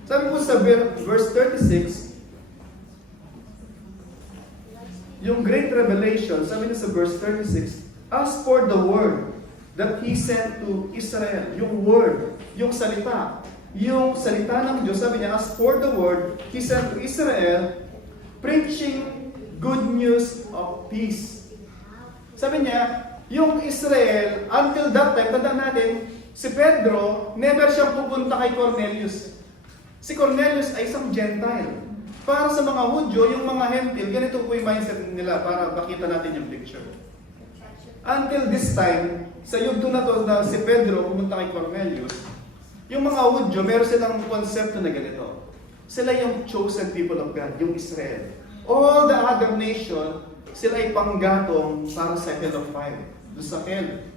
Sabi po sa verse 36, yung great revelation, sabi niya sa verse 36, as for the word that He sent to Israel, yung word, yung salita ng Diyos, sabi niya, as for the word He sent to Israel, preaching good news of peace. Sabi niya, yung Israel, until that time, tandaan natin, si Pedro, never siyang pupunta kay Cornelius. Si Cornelius ay isang Gentile. Para sa mga Hudyo, yung mga Hentil, ganito po yung mindset nila para makita natin yung picture. Until this time, sa yugto na to na si Pedro pumunta kay Cornelius, yung mga Hudyo, meron silang konsepto na ganito. Sila yung chosen people of God, yung Israel. All the other nation, sila ay panggatong para sa hell of fire. Doon sa hell.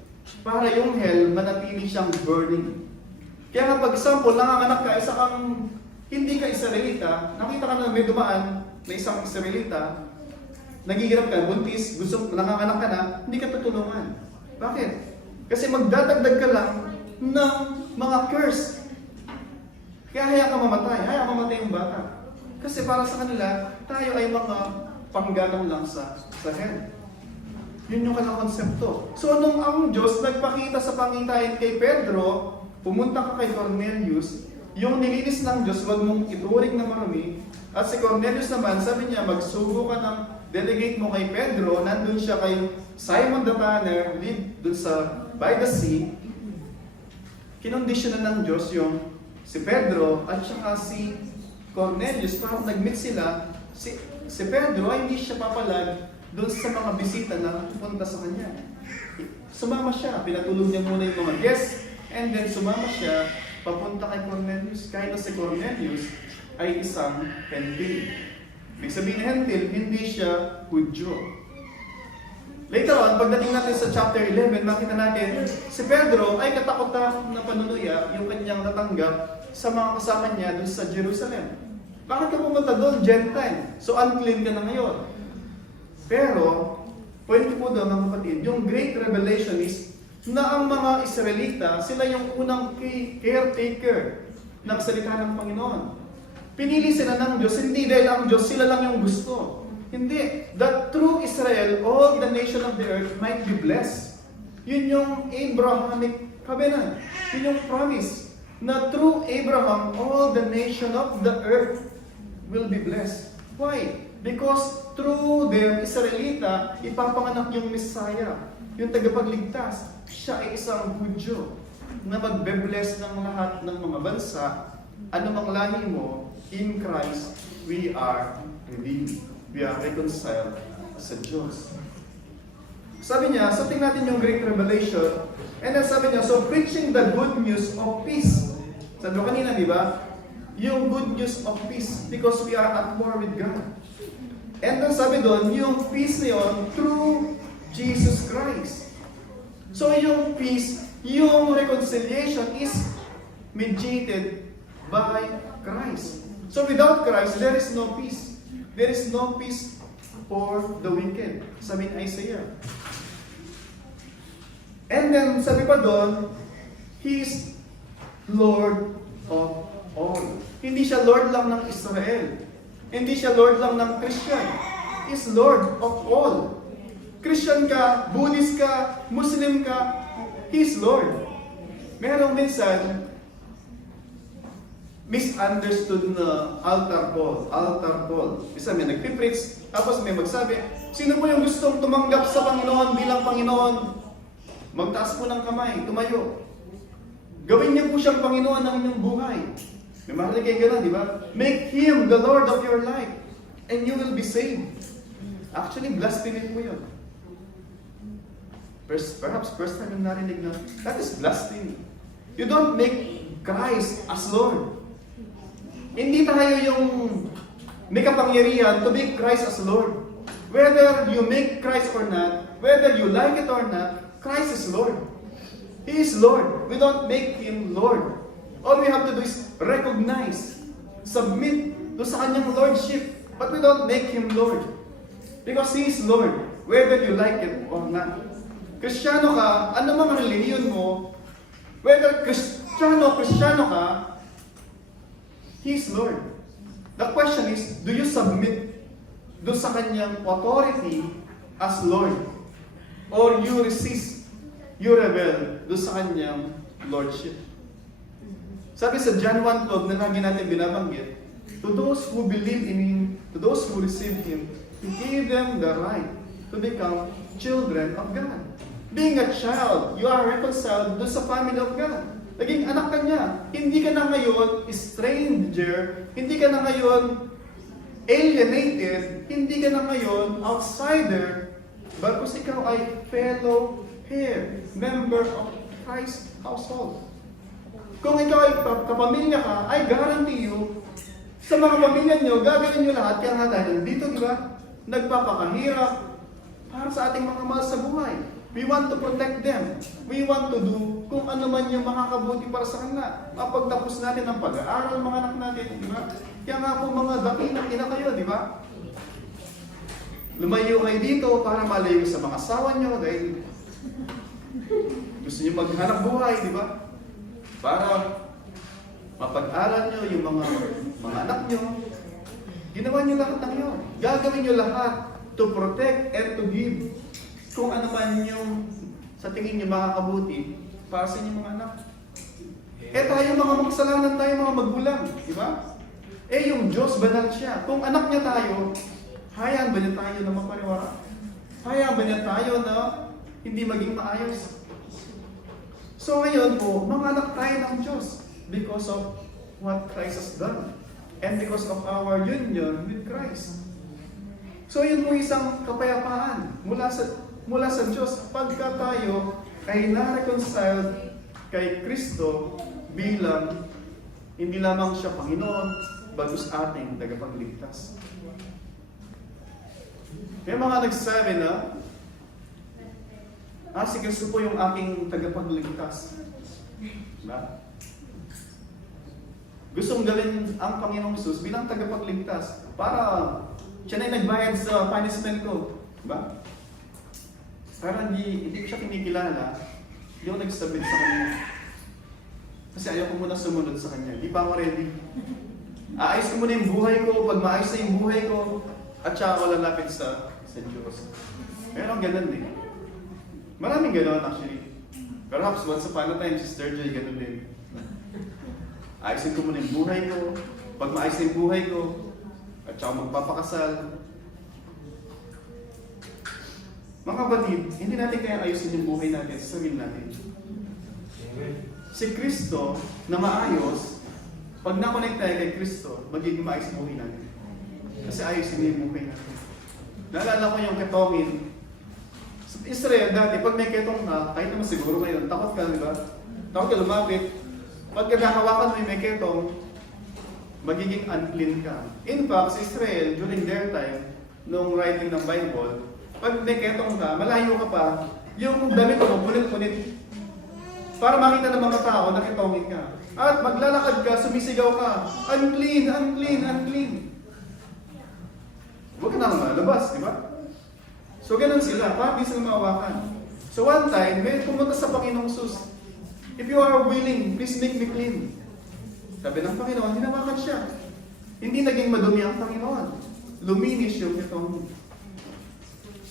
Para yung hell, manatili siyang burning. Kaya kapag example, nanganganak ka, isa kang hindi ka Israelita, nakita ka na may dumaan na isang Israelita, nagigirap ka, buntis, gusto, nanganganak ka na, hindi ka tutulungan. Bakit? Kasi magdadagdag ka lang ng mga curse. Kaya hayaan ka mamatay. Hayaan mamatay yung bata. Kasi para sa kanila, tayo ay mga panggalang lang sa hell. Yun yung kanilang konsepto. So, nung ang Diyos nagpakita sa pangintayan kay Pedro, pumunta ka kay Cornelius, yung nilinis ng Diyos, wag mong ituring na marami. At si Cornelius naman, sabi niya, magsugo ka ng delegate mo kay Pedro, nandun siya kay Simon the Tanner, live dun sa by the sea. Kinondisyonan ng Diyos yung si Pedro at saka si Cornelius, parang nag-meet sila, si Pedro ay hindi siya papalag doon sa mga bisita na pupunta sa kanya. Sumama siya, pinatulog niya muna yung mga guests, and then sumama siya, papunta kay Cornelius. Kahit na si Cornelius ay isang hentil. Ibig sabihin na hentil, hindi siya Hudyo. Later on, pagdating natin sa chapter 11, makita natin, si Pedro ay katakot-takot na panunuya yung kanyang natanggap sa mga kasama niya doon sa Jerusalem. Bakit ka pumunta doon? Gentile. So unclean ka na ngayon. Pero, point po doon mga kapatid, yung great revelation is na ang mga Israelita, sila yung unang caretaker ng salita ng Panginoon. Pinili sila ng Diyos, hindi dahil ang Diyos sila lang yung gusto. Hindi. That through Israel, all the nation of the earth might be blessed. Yun yung Abrahamic covenant. Yun yung promise. Na through Abraham, all the nation of the earth will be blessed. Why? Because through them, Israelita, ipapanganak yung Messiah, yung tagapagligtas. Siya ay isang Hudyo na magbe-bless ng lahat ng mga bansa. Anumang lahi mo, in Christ, we are redeemed. We are reconciled sa Diyos. Sabi niya, so tingnan natin yung Great Revelation, and then sabi niya, so preaching the good news of peace. Sabi mo kanina, di ba? Yung good news of peace, because we are at war with God. And then sabi doon, yung peace na yun, through Jesus Christ. So yung peace, yung reconciliation is mediated by Christ. So without Christ, there is no peace. There is no peace for the wicked. Sabi ni Isaiah. And then sabi pa doon, He is Lord of all. Hindi siya Lord lang ng Israel. Hindi siya Lord lang ng Christian. He is Lord of all. Christian ka, Buddhist ka, Muslim ka, He is Lord. Merong minsan, misunderstood na altar call. Isa may nagpipreach, tapos may magsabi, sino po yung gustong tumanggap sa Panginoon bilang Panginoon? Magtaas po ng kamay, tumayo. Gawin niyo po siyang Panginoon ng inyong buhay. May marinig kayo gano'n, di ba? Make Him the Lord of your life, and you will be saved. Actually, blasphemy po yun. Perhaps first time yung narinig na, that is blasphemy. You don't make Christ as Lord. Hindi tayo yung may kapangyarihan to make Christ as Lord. Whether you make Christ or not, whether you like it or not, Christ is Lord. He is Lord. We don't make Him Lord. All we have to do is recognize, submit to sa Kanyang Lordship. But we don't make Him Lord. Because He is Lord, whether you like it or not. Kristiyano ka, ano mang relihiyon mo, whether Kristiyano ka, He is Lord. The question is, do you submit do sa Kanyang authority as Lord? Or you resist, you rebel do sa Kanyang Lordship? Sabi sa John 1:12 na lagi natin binabanggit, to those who believe in Him, to those who receive Him, He gave them the right to become children of God. Being a child, you are reconciled do sa family of God. Naging anak ka niya. Hindi ka na ngayon stranger, hindi ka na ngayon alienated, hindi ka na ngayon outsider, bagkus ikaw ay fellow heir, member of Christ's household. Kung ikaw ay kapamilya ka, I guarantee you, sa mga pamilya nyo, gagawin nyo lahat. Kaya nga dahil dito, di ba, nagpapakahirap para sa ating mga mahal sa buhay. We want to protect them. We want to do kung ano man yung makakabuti para sa kanila. Mapagtapos natin ang pag-aaral mga anak natin, di ba? Kaya nga po mga dakilang ina kayo, di ba? Lumayo kayo dito para malayo sa mga asawa nyo dahil Gusto niyo maghanap buhay, di ba? Para mapag-aral niyo yung mga anak niyo. Ginawa niyo lahat ng yun. Gagawin niyo lahat to protect and to give kung ano man yung sa tingin niyo makakabuti para sa inyong mga anak. Eh tayo mga makasalanan tayo mga magulang, di ba? Eh yung Diyos banal siya. Kung anak niya tayo, hayaan ba niya tayo na mapariwara? Hayaan ba niya tayo na hindi maging maayos? So ngayon po, mga anak tayo ng Diyos because of what Christ has done and because of our union with Christ. So yun po isang kapayapaan mula sa Diyos pagka tayo ay na-reconciled kay Kristo bilang hindi lamang siya Panginoon, bagos ating tagapagligtas. May mga nagsabi na, si Kristo po yung aking tagapagligtas. Diba? Gustong gawin ang Panginoong Jesus bilang tagapagligtas para siya na yung nagbayad sa punishment ko. Diba? Para hindi ko siya kinikilala, hindi ako nagsabit sa kanya. Kasi ayaw ko muna sumunod sa kanya. Hindi pa ako ready. Aayos ko muna yung buhay ko. Pag maayos na yung buhay ko, at saka ako lalapit sa Diyos. Pero ganun din. Maraming ganun actually. Perhaps once upon a time, Sister Joy, ganun din. Aayusin ko muna yung buhay ko. Pag maayos na yung buhay ko, at saka magpapakasal. Mga kapatid, hindi natin kaya ayusin yung buhay natin sa sarili natin. Si Kristo na maayos, pag na-connect tayo kay Kristo, magiging maayos ang buhay natin. Kasi ayusin niya yung buhay natin. Naalala ko yung ketongin. Sa Israel dati, pag may ketong ka, kahit naman siguro ngayon, takot ka, di ba? Takot ka lumapit. Pag kadahawakan mo yung may ketong, magiging unclean ka. In fact, sa Israel, during their time, nung writing ng Bible, pag may ketong ka, malayo ka pa, yung damit mo, punit-punit. Para makita ng mga tao na ketongin ka. At maglalakad ka, sumisigaw ka, unclean, unclean, unclean. Huwag ka na malabas, di ba? So ganun sila, para di sila mawakan. So one time, may pumunta sa Panginoong Jesus. If you are willing, please make me clean. Sabi ng Panginoon, hinawakan siya. Hindi naging madumi ang Panginoon. Luminis yung ketongin.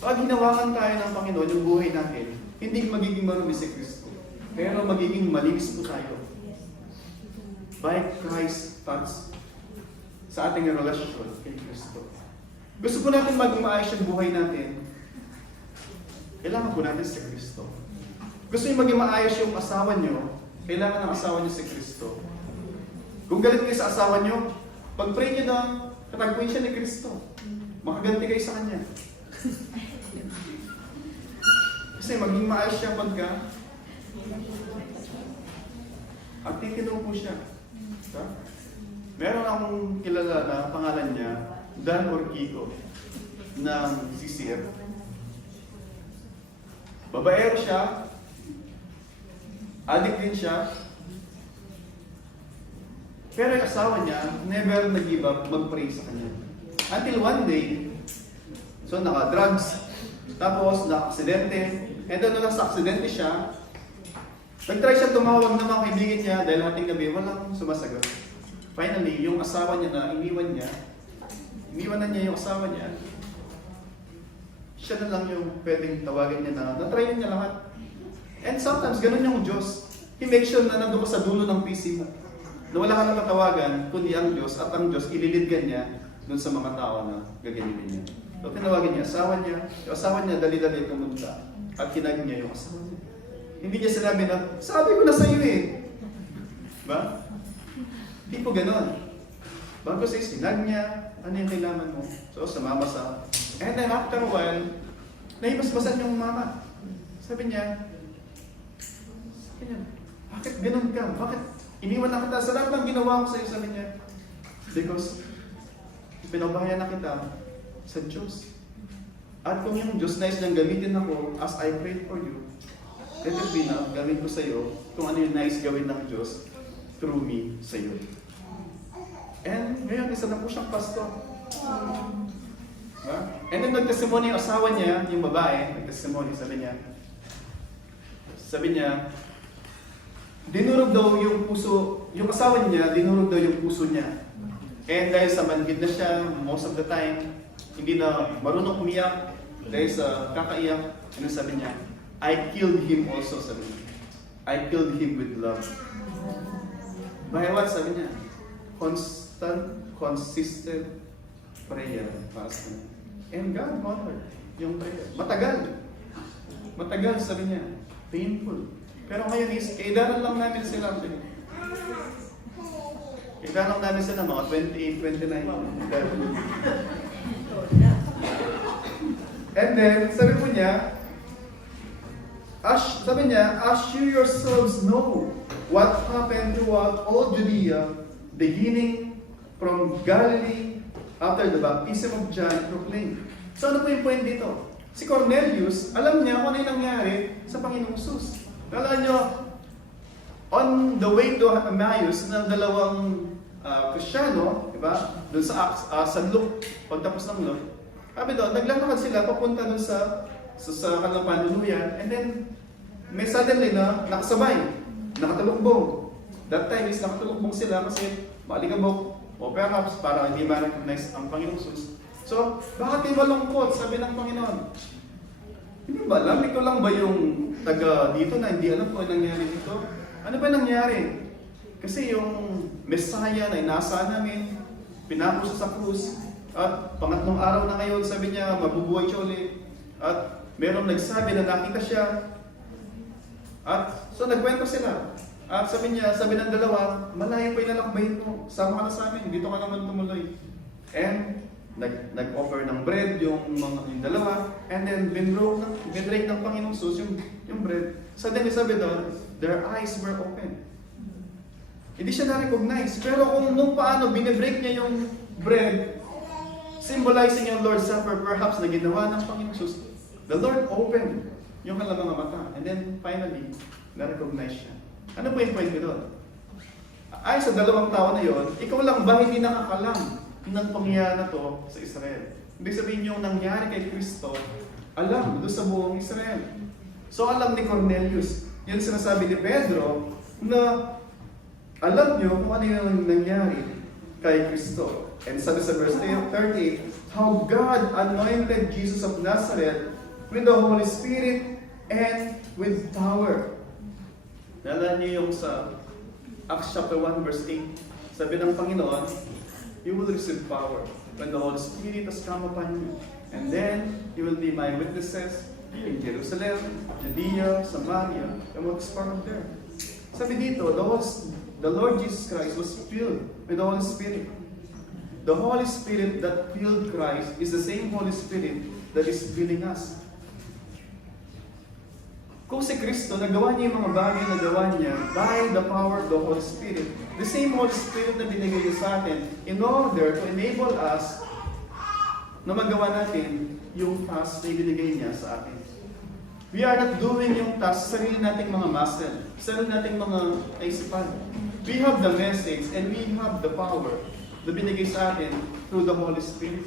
Pag hinawakan tayo ng Panginoon, yung buhay natin, hindi magiging marumi si Kristo. Pero magiging malinis po tayo. By Christ's touch sa ating relasyon kay Kristo. Gusto po natin maging maayos yung buhay natin, kailangan po natin si Kristo. Gusto niyo maging maayos yung asawa niyo, kailangan ng asawa niyo si Kristo. Kung galit kayo sa asawa niyo, pag-pray niyo na katagpuin siya ni Kristo. Makaganti kayo sa Kanya. Kasi maging maayos siya pagka at titino po siya. Diba? Meron akong kilala na pangalan niya, Dan Orquico, ng CCF. Babaero siya, addict din siya, pero yung asawa niya, never nag-give up mag-pray sa kanya. Until one day, so naka-drugs, tapos naka-aksidente, and then nung nasa aksidente siya, nag-try siya tumawag ng mga kaibigan niya dahil hating gabi, walang sumasagot. Finally, yung asawa niya na iniwan na niya yung asawa niya, siya na lang yung pwedeng tawagan niya na na-try niya lahat. And sometimes, ganun yung Diyos. He makes sure na nandun ka sa dulo ng PC mo. Na wala ka nang matawagan, kundi ang Diyos, at ang Diyos ililid niya dun sa mga tao na gaganinin niya. So, tinawagan niya, yung asawa niya, dali-dali pumunta, at kinag niya yung asawa niya. Hindi niya sinabi na, sabi ko na sa iyo eh. Ba? Hindi po ganon. Bago sa sinag niya, ano yung kailangan mo? So, sumama sa... And then after a while, naibasbasan yung mama. Sabi niya, bakit ganon ka? Bakit iniwan na kita? Sa lahat ng ginawa ko sa iyo, sabi niya, because pinabahayan na kita sa Diyos. At kung yung Diyos nais niyang gamitin ako as I prayed for you, let it be na gawin ko sa iyo kung ano yung nais gawin ng Diyos through me sa iyo. And ngayon, isa na po siyang pastor. And then nag-testimony yung asawa niya, yung babae, nag-testimony, sabi niya, Sabi niya, dinurog daw yung puso, yung asawa niya, dinurog daw yung puso niya. And dahil sa manhid na siya, most of the time, hindi na marunong umiyak, dahil sa kakaiyak, ano sabi niya? I killed him also, sabi niya. I killed him with love. By what, sabi niya? Consistent prayer para sa kanya. And God honored yung prayer. Matagal, sabi niya. Painful. Pero ngayon is, kaidaran lang namin sila. Kaidaran lang namin sila, mga 28, 29. And then, sabi po niya, as you yourselves know what happened throughout all Judea, beginning from Galilee, after the baptism of John proclaimed. So ano po yung point dito? Si Cornelius, alam niya kung ano yung nangyari sa Panginoong Jesus. Alam niyo, on the way to Emmaus ng dalawang Kristiyano, diba? Doon sa Luke, pagtapos ng Luke, sabi doon, naglalakad sila papunta doon sa kanilang panuluyan, and then may suddenly na nakasabay, nakatulukbong. That time is nakatulukbong sila kasi maligabok, o perhaps para hindi ma-recognize ang Panginoong Jesus. So, bakit kayo malungkot? Sabi ng Panginoon. Hindi ba alam? Ikaw lang ba yung taga dito na hindi alam kung ano nangyari dito? Ano ba nangyari? Kasi yung Messiah na inaasahan namin, pinako siya sa krus, at pangatlong araw na ngayon, sabi niya, mabubuhay siya ulit. At merong nagsabi na nakita siya. At so nagkwento sila. At sabi ng dalawa, malayo pa yung lalakbayin mo. Sama ka na sa amin, dito ka naman tumuloy. And nag-offer ng bread yung dalawa. And then binrake ng Panginoong Jesus yung bread. Suddenly sabi doon, their eyes were open. Hindi siya na-recognize. Pero kung nung paano binibreak niya yung bread, symbolizing yung Lord's Supper, perhaps na ginawa ng Panginoong Jesus, the Lord opened yung kanilang mga mata. And then finally, na-recognize siya. Ano po yung point ko doon? Ay, sa dalawang tao na yon, ikaw lang ba hindi nakakalam ng pangyayari na to sa Israel? Ibig sabihin yung nangyari kay Kristo, alam doon sa buong Israel. So alam ni Cornelius, yun sinasabi ni Pedro, na alam niyo kung ano yung nangyari kay Kristo. And sabi sa verse 38, how God anointed Jesus of Nazareth with the Holy Spirit and with power. Nalala niyo yung sa Acts chapter 1 verse 8. Sabi ng Panginoon, you will receive power when the Holy Spirit has come upon you. And then, you will be my witnesses in Jerusalem, Judea, Samaria, and what is part of there. Sabi dito, the Lord Jesus Christ was filled with the Holy Spirit. The Holy Spirit that filled Christ is the same Holy Spirit that is filling us. Kung si Kristo, nagawa niya yung mga bagay na gawa niya by the power of the Holy Spirit, the same Holy Spirit na binigay niya sa atin in order to enable us na magawa natin yung task na ibinigay niya sa atin. We are not doing yung task sa sarili nating mga muscle, sa sarili nating mga kaisipan. We have the message and we have the power na binigay sa atin through the Holy Spirit.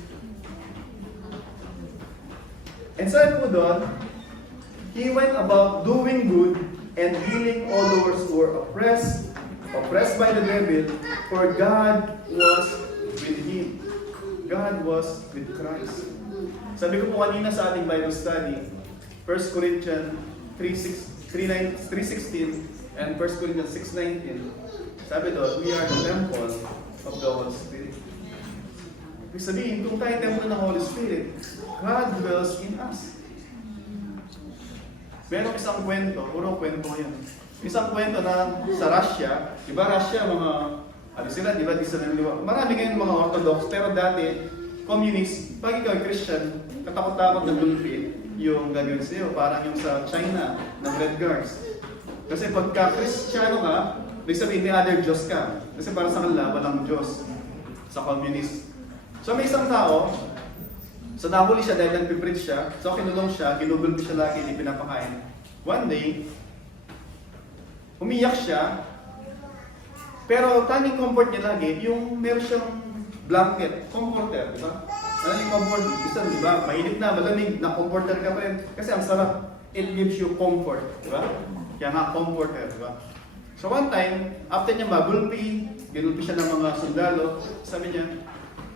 And sabi po doon, He went about doing good and healing all those who were oppressed by the devil, for God was with him. God was with Christ. Sabi ko po kanina sa ating Bible study, 1 Corinthians 3:16 and 1 Corinthians 6:19. Sabi doon, we are the temple of the Holy Spirit. Ibig sabihin, kung tayo temple ng Holy Spirit, God dwells in us. Merong isang kwento, puro kwento yan. Isang kwento na sa Russia, di ba Russia, mga, ano sila, di ba, di sila naliwa. Marami ngayon mga Orthodox, pero dati, communist, pag ikaw ay Christian, katakot-takot na dulpit yung gagawin sa'yo, parang yung sa China, ng Red Guards. Kasi pagka-Kristiyano ka, may sabihin, may other Diyos ka. Kasi para sa kanila, walang Diyos sa communist. So may isang tao, so nahuli siya dahil nagpipreach siya, so kinulong siya, ginugol siya lagi, hindi pinapakain. One day, umiyak siya, pero tanging comfort niya lagi, yung meron siyang blanket, comforter, di ba? Ano yung comfort? Isa, di ba? Mainit na, malamig, na comforter ka pa rin. Kasi ang sarap, it gives you comfort, di ba? Kaya nga, comforter, di ba? So one time, after niya magulpi siya ng mga sundalo, sabi niya,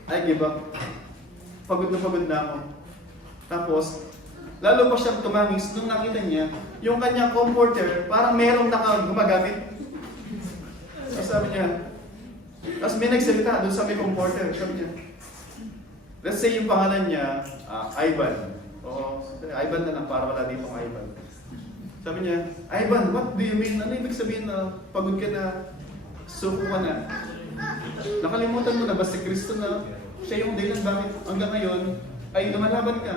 I give up. Pagod na ako. Tapos, lalo pa siyang tumangis nung nakita niya, yung kanyang comforter, parang merong gumagamit. So sabi niya, tapos may nagsalita doon sa may comforter. Sabi niya, let's say yung pangalan niya, Ivan. O, Ivan na lang, para wala ditong Ivan. Sabi niya, Ivan, what do you mean? Ano ibig sabihin na pagod ka na, suko ka na? Nakalimutan mo na ba si Kristo na siya yung dahilan bakit hanggang ngayon ay lumalaban ka?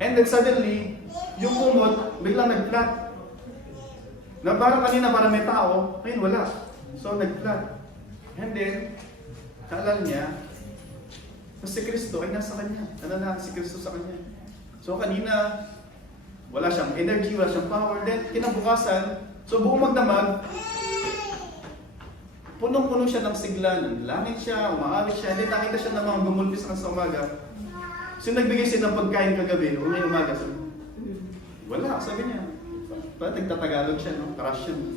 And then suddenly, yung kumot biglang nag-flat. Na parang kanina parang may tao, ngayon wala. So nag-flat. And then, naalala niya, na si Kristo ay nasa kanya. Nalala si Kristo sa kanya. So kanina, wala siyang energy, wala siyang power. Then, kinabukasan, so buong magdamag, punong-puno siya ng sigla, ng langit siya, umaawit siya. Then, nakita siya ng mga gumulpis sa umaga. So, nagbigay siya ng pagkain kagabi, o ngayong umaga. Sabi, wala, sabi niya. Ba't nagtatagalog siya, no? Crush yun.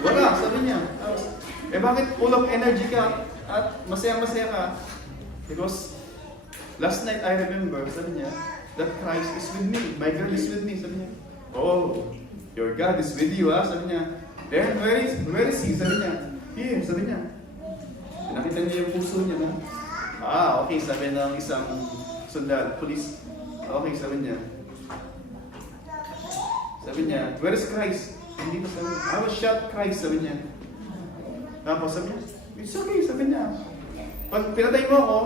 Wala, sabi niya. Bakit full of energy ka at masaya-masaya ka? Because, last night I remember, sabi niya, that Christ is with me. My God is with me. Sabi niya, oh, your God is with you, ha? Sabi niya, then where is he? Sabi niya, here, sabi niya. Nakita niya yung puso niya, no? Okay, sabi ng isang sundalo, police. Okay, sabi niya. Sabi niya, where is Christ? Hindi pa sabi niya, I was shot Christ, sabi niya. Tapos sabi niya, it's okay, sabi niya. Pag pinatay mo ako,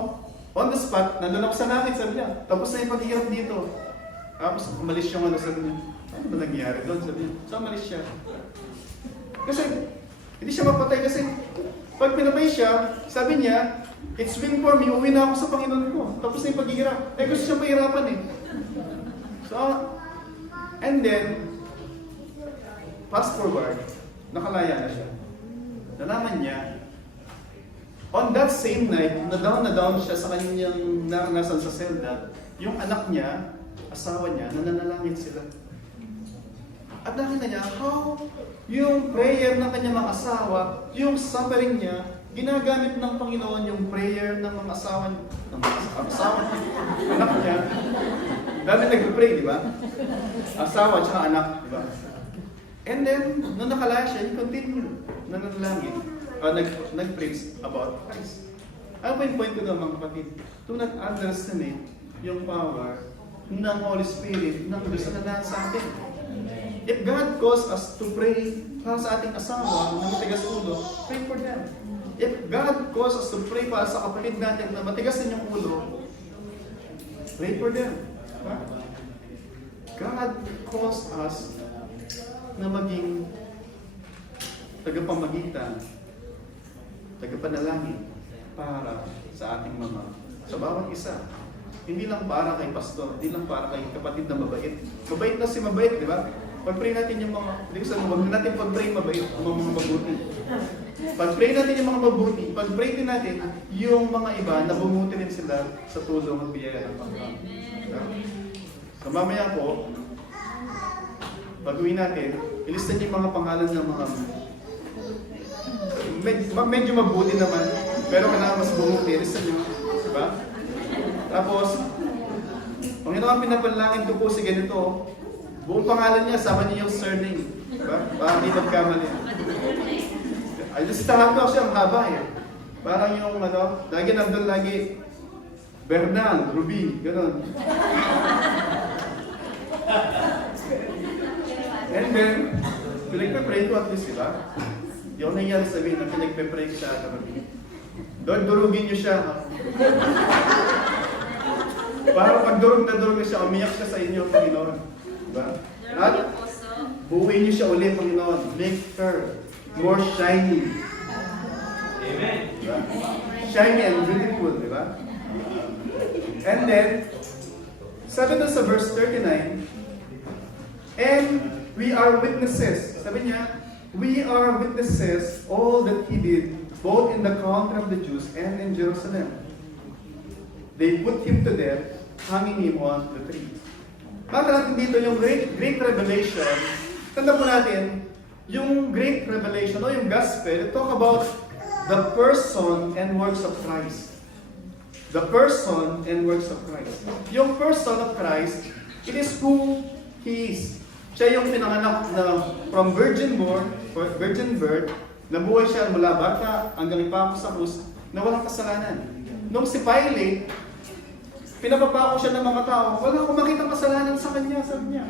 on the spot, nandun ako sa langit, sabi niya. Tapos na yung paghihirap dito. Tapos umalis yung sabi niya. Ano ba nangyayari doon? Sabi niya. So umalis siya. Kasi, hindi siya mapatay kasi pag pinatay siya, sabi niya, it's been for me, uwi na ako sa Panginoon ko. Tapos na yung paghihirap. Gusto siya mahirapan eh. So, and then, fast forward, nakalaya na siya. Nalaman niya, on that same night, na down siya sa kanyang naranasan sa selda, yung anak niya, asawa niya, nananalangin sila. At nakita niya how yung prayer ng kanyang mga asawa, yung suffering niya, ginagamit ng Panginoon yung prayer ng mga asawa niya, anak niya. Dami nag-pray, di ba? Asawa at anak, di ba? And then, nung nakalaya siya, he continued nananalangin. Nag-praise about Christ. Ano pa yung point ko doon, mga kapatid? Do not underestimate yung power ng Holy Spirit ng Diyos na nananahan sa atin. If God calls us to pray para sa ating asawa na matigas ulo, pray for them. If God calls us to pray para sa kapatid natin na matigas din yung ulo, pray for them. Diba? God calls us na maging tagapamagitan, tagapanalangin para sa ating sa bawat isa. Hindi lang para kay pastor, hindi lang para kay kapatid na mabait. Mabait na si mabait, di ba? Pag-pray natin yung hindi ko sabi, huwag natin pag-pray mabait, mga mabuti. Pag-pray natin yung mga mabuti, pag-pray din natin yung mga iba na bumuti rin sila sa tulong at biyaya ng Panginoon. So mamaya po, pag-uwi natin, ilista niyo yung mga pangalan ng mga medyo mabuti naman, pero kailangan mas bumuti, ilista niyo, diba? Tapos, Panginoon, pinapanalangin ko po si ganito, buong pangalan niya, sama niyo yung surname, diba? Para hindi magkamali. Ay, listahan ko siya, ang haba eh. Parang yung lagi nandun lagi, Bernal, Ruby, gano'n. And then, pinagpe-pray ko at least, diba? Hindi ako nangyari sabihin na pinagpe-pray ko siya at doon, durugin niyo siya. Para pag durog na siya, umiyak siya sa inyo, Panginoon. Diba? At buuin niyo siya ulit, Panginoon. Make her more shiny. Amen. Diba? Shiny and beautiful, diba? And then, sabi doon sa verse 39, and we are witnesses. Sabi niya, we are witnesses all that he did, both in the country of the Jews and in Jerusalem. They put him to death, hanging him on the tree. Bakit natin dito yung great revelation? Tanda po natin, yung great revelation o yung gospel, it talk about the person and works of Christ. The person and works of Christ. Yung person of Christ, it is who He is. Siya yung pinanganak na from virgin birth, nabuhay siya mula bata hanggang ipako sa krus na walang kasalanan. Nung si Pilate, pinapapako siya ng mga tao, wala akong makitang kasalanan sa kanya, sabi niya.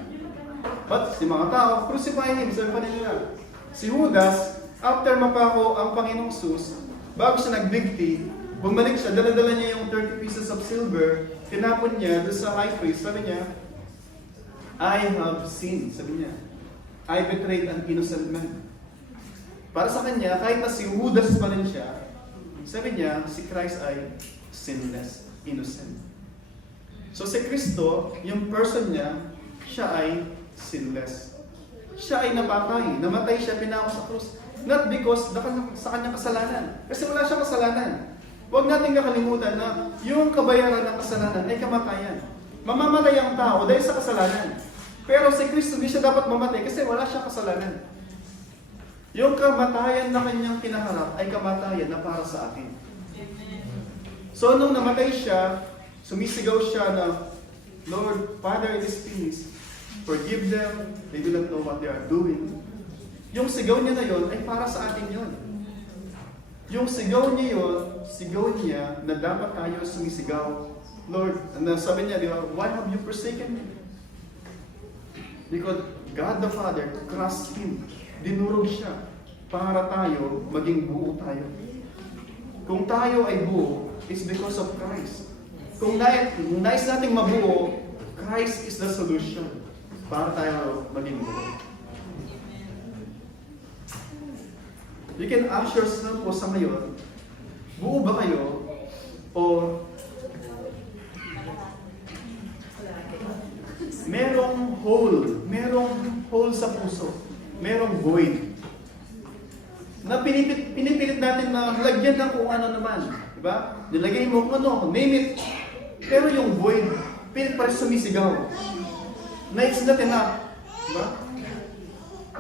But si mga tao, crucify him, sabi pa nila. Si Judas, after mapako ang Panginoong Jesus, bago siya nagbigti, bumalik siya, dala-dala niya yung 30 pieces of silver, tinapon niya doon sa high priest, sabi niya, I have sinned, sabi niya. I betrayed an innocent man. Para sa kanya, kahit na si Judas pa rin siya, sabi niya, si Christ ay sinless, innocent. So si Kristo, yung person niya, siya ay sinless. Siya ay napatay, namatay siya, pinako sa krus. Not because sa kanyang kasalanan. Kasi wala siyang kasalanan. Huwag natin kakalimutan na yung kabayaran ng kasalanan ay kamatayan. Mamamatay ang tao dahil sa kasalanan. Pero si Kristo, hindi siya dapat mamatay kasi wala siyang kasalanan. Yung kamatayan na kanyang kinaharap ay kamatayan na para sa akin. So nung namatay siya, sumisigaw siya na, Lord, Father, it is finished. Forgive them, they do not know what they are doing. Yung sigaw niya na yon ay para sa atin yon. Yung sigaw niya yon, sigaw niya na dapat tayo sumisigaw. Lord, sabi niya, di ba, why have you forsaken me? Because God the Father crushed Him. Dinurog siya para tayo maging buo tayo. Kung tayo ay buo, it's because of Christ. Kung nais nating mabuo, Christ is the solution para tayo maging buo. You can ask yourself po sa ngayon, buo ba kayo? O merong hole sa puso, merong void na pinipilit natin na lagyan ng kung ano naman, di ba? Nilagay mo kung ano, name it. Pero yung void, pilit pa rin sumisigaw. Na it's not enough, di ba?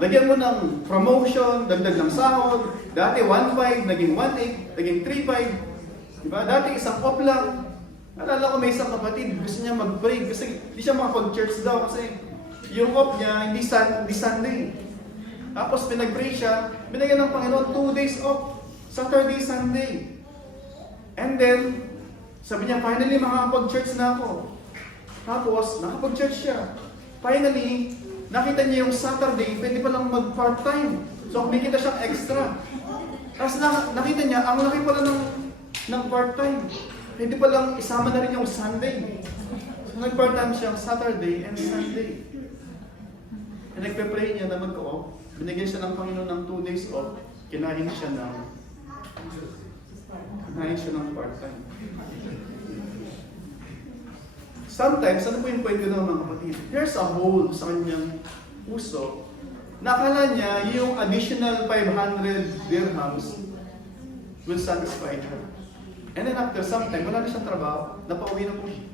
Lagyan mo ng promotion, dagdag ng sahod. Dati 1.5, naging 1.8, naging 3.5. Di ba? Dati isang off lang. Alala ko may isang kapatid, gusto niya mag-pray kasi hindi siya makapag-church daw kasi yung off niya hindi Sunday. Tapos pinag-pray siya, binigyan ng Panginoon 2 days off, Saturday, Sunday. And then, sabi niya, finally makakapag-church na ako. Tapos, nakapag-church siya. Finally, nakita niya yung Saturday, pwede pa lang mag-part-time. So, kumikita siyang extra. Tapos nakita niya, ang laki pala ng part-time. Hindi pa lang isama na rin yung Sunday. So, nag-part-time siya Saturday and Sunday. And nagpe-pray niya na mag-off. Binigyan siya ng Panginoon ng 2 days off. Kinain siya ng part-time. Sometimes, ano po yung point ko ng mga kapatid? There's a hole sa kanyang puso. Nakala niya yung additional 500 dirhams will satisfy her. And then after some time, wala na siyang trabaho, napauwi na po siya.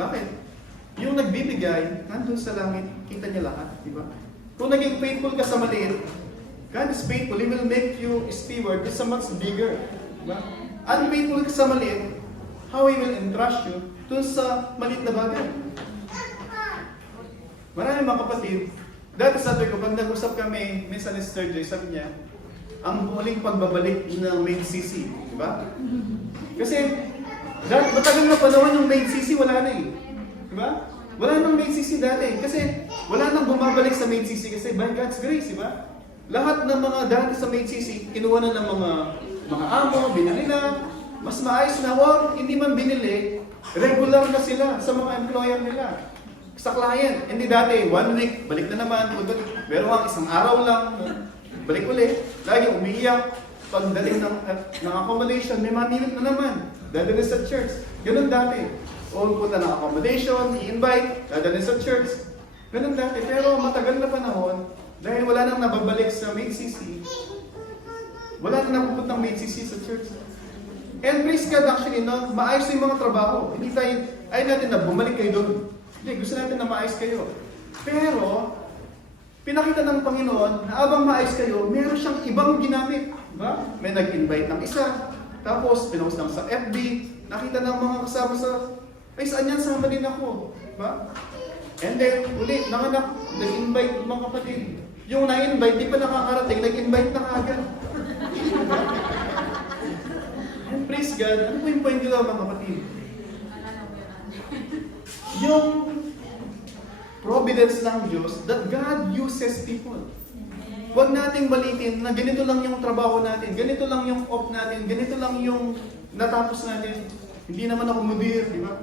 Bakit? Yung nagbibigay, nandun sa langit, kita niya lahat, di ba? Kung naging faithful ka sa maliit, God is faithful, He will make you a steward with so much bigger. Di ba? Unfaithful ka sa maliit, how He will entrust you dun sa maliit na bagay. Maraming mga kapatid, dati sabi ko, pag nag-usap kami, minsan ni Sir Joy, sabi niya, ang muling pagbabalik ng main CC, di ba? Kasi, matagal na panahon yung main CC, wala na eh. Di ba? Wala nang main CC dati. Kasi, wala nang bumabalik sa main CC kasi by God's grace, di ba? Lahat ng mga dati sa main CC, kinuha na ng mga amo, binili na, mas maayos na, or hindi man binili, regular na sila sa mga employer nila. Sa client, hindi dati, 1 week, balik na naman, pero ang isang araw lang, balik ulit, lagi umiiyak, pagdating ng accommodation, may manimit na naman, dadalhin sa church. Ganun dati. O punta ng accommodation, i-invite, dadalhin sa church. Ganun dati, pero matagal na panahon, dahil wala nang nababalik sa main CC, wala nang napupuntang main CC sa church. And praise God actually, no, maayos yung mga trabaho. Hindi tayo, ayaw natin na bumalik kayo doon. Hindi, gusto natin na maayos kayo. Pero, pinakita ng Panginoon na abang maayos kayo, meron siyang ibang ginamit. Diba? May nag-invite ng isa, tapos pinost lang sa FB, nakita ng mga kasama sa, ay saan yan, sama din ako. Diba? And then, ulit, nanganak, nag-invite mga kapatid. Yung na-invite, di pa nakakarating, nag-invite na agad. And praise God, ano po yung point nila mga kapatid? Yung providence ng Diyos that God uses people. Huwag nating balitin na ganito lang yung trabaho natin, ganito lang yung off natin, ganito lang yung natapos natin. Hindi naman ako mudir, di ba?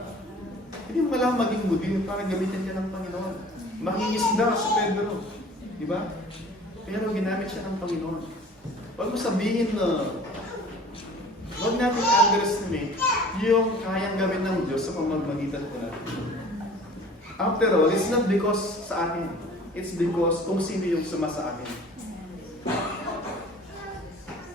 Hindi mo kailangan maging mudir para gamitin ka ng Panginoon. Makingisda si Pedro, di ba? Pero ginamit siya ng Panginoon. Huwag mo sabihin na huwag natin underestimate yung kayang gawin ng Diyos sa pamamagitan po natin. After all, it's not because sa atin. It's because kung sino yung suma sa atin.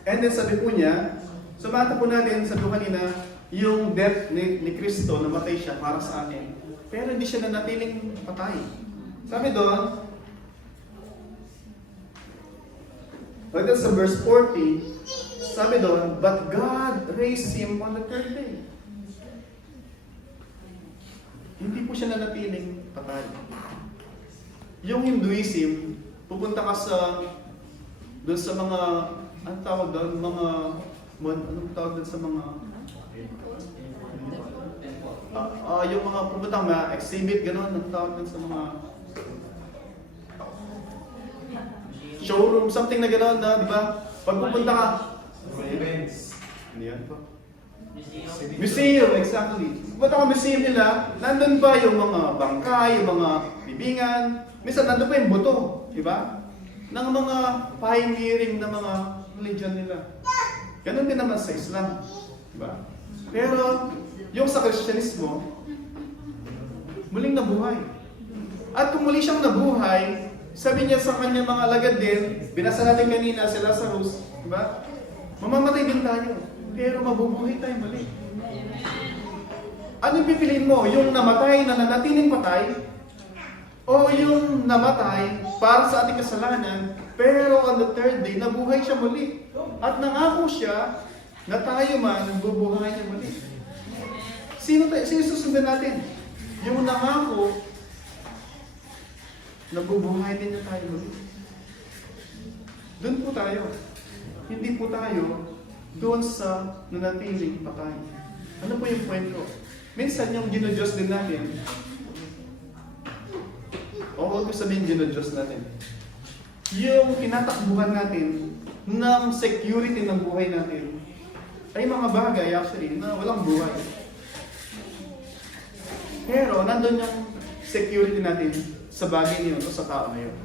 And then sabi po niya, sumata po natin, sabi ko kanina, yung death ni Kristo, namatay siya para sa atin. Pero hindi siya nanatiling patay. Sabi doon, pagdating sa verse 40, sabi doon, but God raised Him on the third day. Hindi po siya nanatiling patay. Yung Hinduism, pupunta ka sa doon sa mga, anong tawag doon, anong tawag doon sa mga, yung mga pupunta ka, exhibit, gano'n, anong tawag doon sa mga showroom, something na gano'n, di ba? Pag pupunta ka, Events. ano yan po? Museum, exactly. Pupunta ka museum nila, nandun pa yung mga bangkay, yung mga bibingan, minsan nandun pa yung buto, di ba? Ng mga pioneering na mga religion nila. Ganon din naman sa Islam, di ba? Pero yung sa Kristyanismo, muling nabuhay. At kung muli siyang nabuhay, sabi niya sa kanyang mga alagad din, binasa natin kanina si Lazarus, di ba? Mamamatay din tayo, pero mabubuhay tayo muli. Ano yung pipiliin mo? Yung namatay na nanatiling patay? O yung namatay para sa ating kasalanan, pero on the third day, nabuhay siya muli. At nangako siya na tayo man, bubuhay niya muli. Sino susundan natin? Yung nangako, nabubuhay din niya tayo muli. Doon po tayo. Hindi po tayo doon sa nanatiling patay. Ano po yung point ko? Minsan yung ginodiyos din natin, o huwag ko sabihin ginodiyos natin, yung tinatakbuhan natin ng security ng buhay natin, ay mga bagay actually na walang buhay. Pero nandun yung security natin sa bagay niyon o sa tao na yun.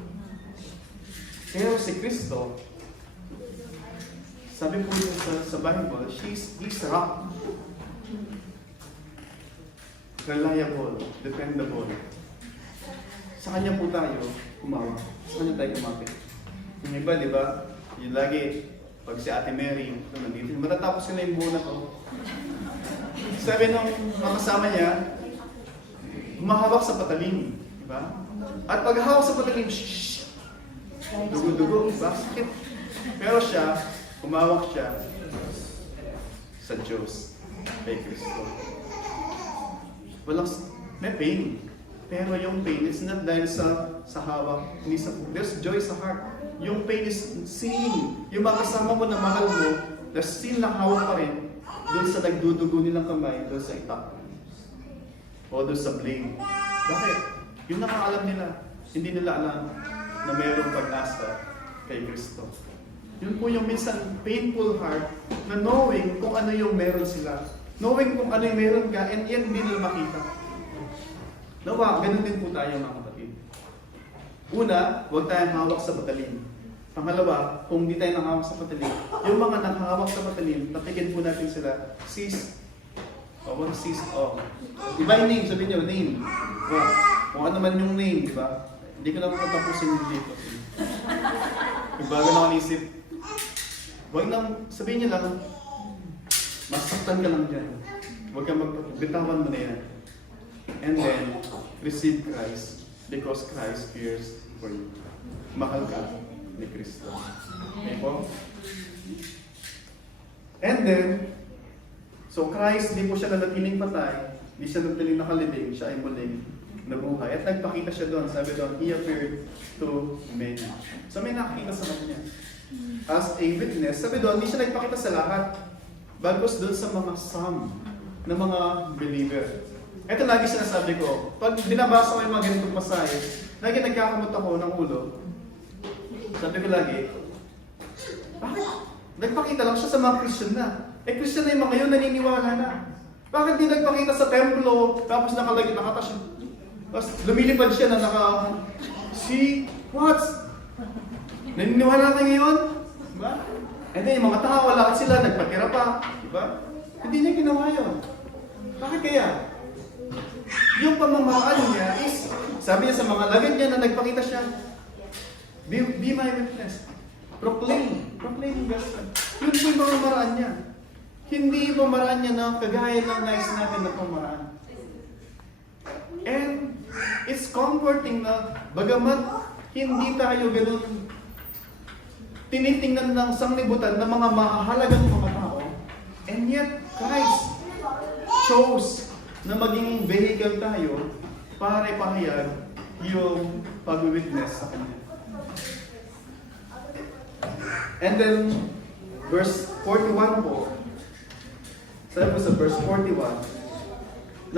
Pero si Kristo, sabi po niya sa Bible, He's rock. Reliable, dependable. Sa Kanya po tayo umawak. Sa Kanya tayo umapit. Yung iba, di ba? Yung lagi, pag si Ate Mary, nandito, matatapos ko na yung buo na to. Sabi ng mga kasama niya, humahawak sa patalim. Di ba? At pag hawak sa patalim, shhh! Dugo-dugo, diba? Sakit. Pero siya, umawak siya sa Diyos, kay Kristo. May pain. Pero yung pain is not dahil sa hawak. There's joy sa heart. Yung pain is seeing. Yung mga kasama mo na mahal mo, there's still nakahawak pa rin doon sa nagdudugo nilang kamay, doon sa itak. O doon sa blade. Bakit? Yung nakaalam nila, hindi nila alam na mayroong pag-asa kay Kristo. Yun po yung minsan painful heart na knowing kung ano yung meron sila. Knowing kung ano yung meron ka and yet hindi nila makita. Nawa, ganun din po tayo mga kapatid. Una, huwag tayong hawak sa patalim. Pangalawa, kung hindi tayo nakahawak sa patalim, yung mga nakahawak sa patalim, tapikin po natin sila, cease. O, what cease? O. Iba yung name, sabihin nyo, name. O, kung ano man yung name, di ba? Hindi ko na tapusin yung dito. May bago na ako naisip. Huwag nang, sabihin nyo lang, Masaktan ka lang dyan. Huwag kang bitawan mo na yan. And then, receive Christ because Christ cares for you. Mahal ka ni Kristo. Okay po? And then, so Christ, di po siya nanatiling patay, di siya nanatiling nakalibing, siya ay muling nabuhay. At nagpakita siya doon, sabi doon, He appeared to many. So may nakakita sa kanya. As a witness, sabi doon, di siya nagpakita sa lahat. Bagos doon sa mga some, na mga believer. Ito lagi sinasabi ko, pag binabasa ko yung mga ganitong pasahe, lagi nagkakamot ako ng ulo. Sabi ko lagi, bakit? Nagpakita lang siya sa mga Christian na. Christian na yung mga yun, naniniwala na. Bakit di nagpakita sa templo, tapos nakatas siya? Tapos lumilipad siya na see, what? Naniniwala ka ngayon? Diba? And then yung mga tao, lahat sila, nagpatira pa. Diba? Hindi niya ginawa yun. Bakit kaya? Yung pamamaraan niya is, sabi niya sa mga lagad niya na nagpakita siya, be my witness. Proclaim yung gospel. Yun po yung pamamaraan niya. Hindi yung pamamaraan niya na kagaya ng nais natin na pamamaraan. And it's comforting na bagamat hindi tayo ganun tinitingnan ng sanglibutan ng mga mahalagang mga tao, and yet Christ chose na maging vehicle tayo para ipahayag yung pag-witness sa Kanya. And then, verse 41 po, sabi po sa verse 41,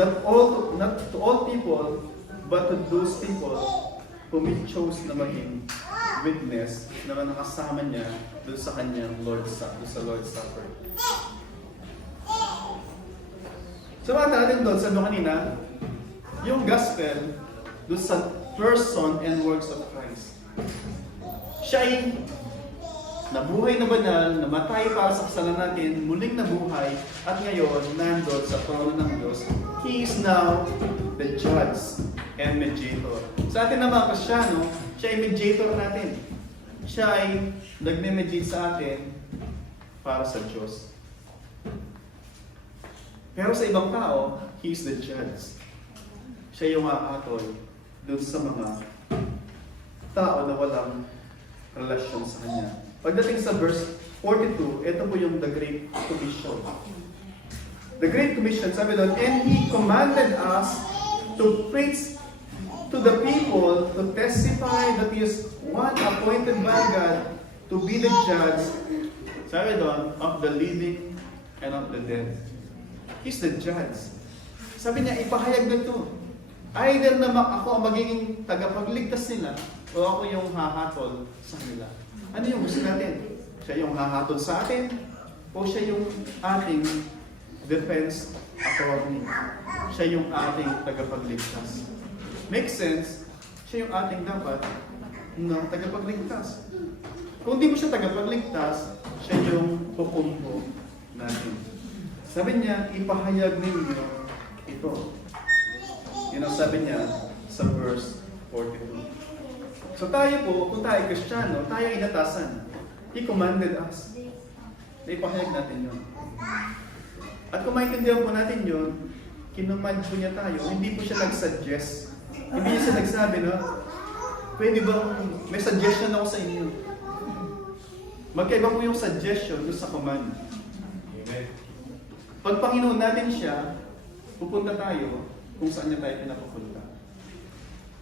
not to all people, but to those people whom He chose na maging witness na nakasama niya doon sa kanyang Lord's Supper. So mga natin doon, sabi kanina, yung gospel doon sa person and works of Christ. Siya ay nabuhay na banal, namatay para sa kasalanan natin, muling nabuhay, at ngayon, nandun sa trono ng Diyos. He is now the judge and mediator. Sa atin naman, Kristyano, siya ay mediator natin. Siya ay nagme-mediate sa atin para sa Diyos. Pero sa ibang tao, He is the judge. Siya yung aatoy dun sa mga tao na walang relasyon sa Kanya. Pagdating sa verse 42, ito po yung the Great Commission. The Great Commission, sabi doon, and He commanded us to preach to the people, to testify that He is one appointed by God to be the judge, sabi doon, of the living and of the dead. He's the judge. Sabi niya, ipahayag na ito. Either na ako ang magiging tagapagligtas nila, o ako yung hahatol sa kanila. Ano yung gusto natin? Siya yung hahatol sa atin, o siya yung ating defense attorney? Siya yung ating tagapagligtas. Makes sense? Siya yung ating dapat na tagapagligtas. Kung di mo siya tagapagligtas, siya yung hukumbo natin. Sabi niya, ipahayag ninyo ito. Yun ang sabi niya sa verse 42. So tayo po, kung tayo Kristiyano, tayo inatasan. He commanded us. Ipahayag natin yun. At kung maintindihan po natin yun, kinumand po niya tayo, hindi po siya nag-suggest. Hindi niya siya nagsabi, no? Pwede bang may suggestion ako sa inyo? Magkaiba po yung suggestion doon sa command. Amen. Pag Panginoon natin siya, pupunta tayo kung saan niya tayo pinapupunta.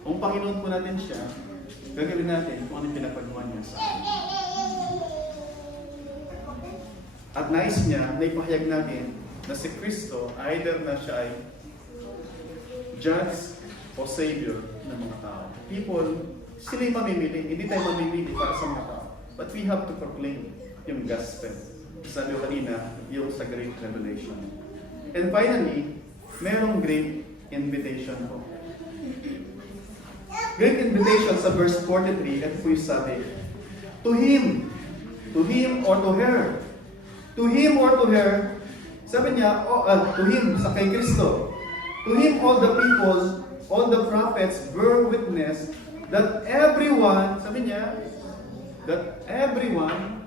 Kung Panginoon po natin siya, gagawin natin kung anong pinapagawa niya sa atin. At nais niya na ipahayag natin na si Kristo, either na siya ay judge o savior ng mga tao. People, sila yung mamimili. Hindi tayo mamimili para sa mga tao. But we have to proclaim yung gospel. Sabi ko kanina, yung sa Great Revelation. And finally, merong great invitation po. Great invitation sa verse 43, at po yung sabi, to him or to her, to him or to her, sabi niya, to him, sa kay Kristo, to him all the people, all the prophets bear witness that everyone, sabi niya, that everyone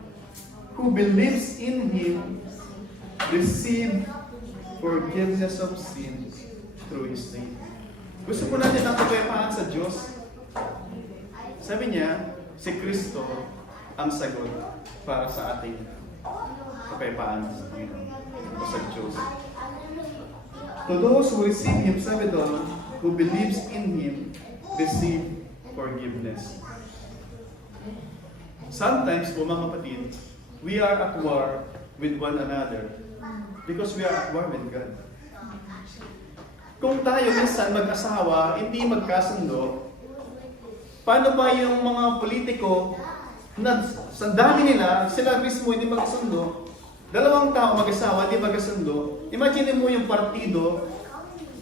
who believes in Him receive forgiveness of sins through His name. Gusto po natin ang kapayapaan sa Diyos. Sabi niya, si Kristo ang sagot para sa ating kapayapaan sa Panginoon o sa Diyos. To those who receive Him, sabi doon, who believes in Him, receive forgiveness. Sometimes po mga kapatid, we are at war with one another because we are at war with God. Kung tayo minsan mag-asawa, hindi magkasundo, paano ba yung mga politiko na sa dami nila, sila mismo hindi magkasundo, dalawang tao mag-asawa, hindi magkasundo, imagine mo yung partido,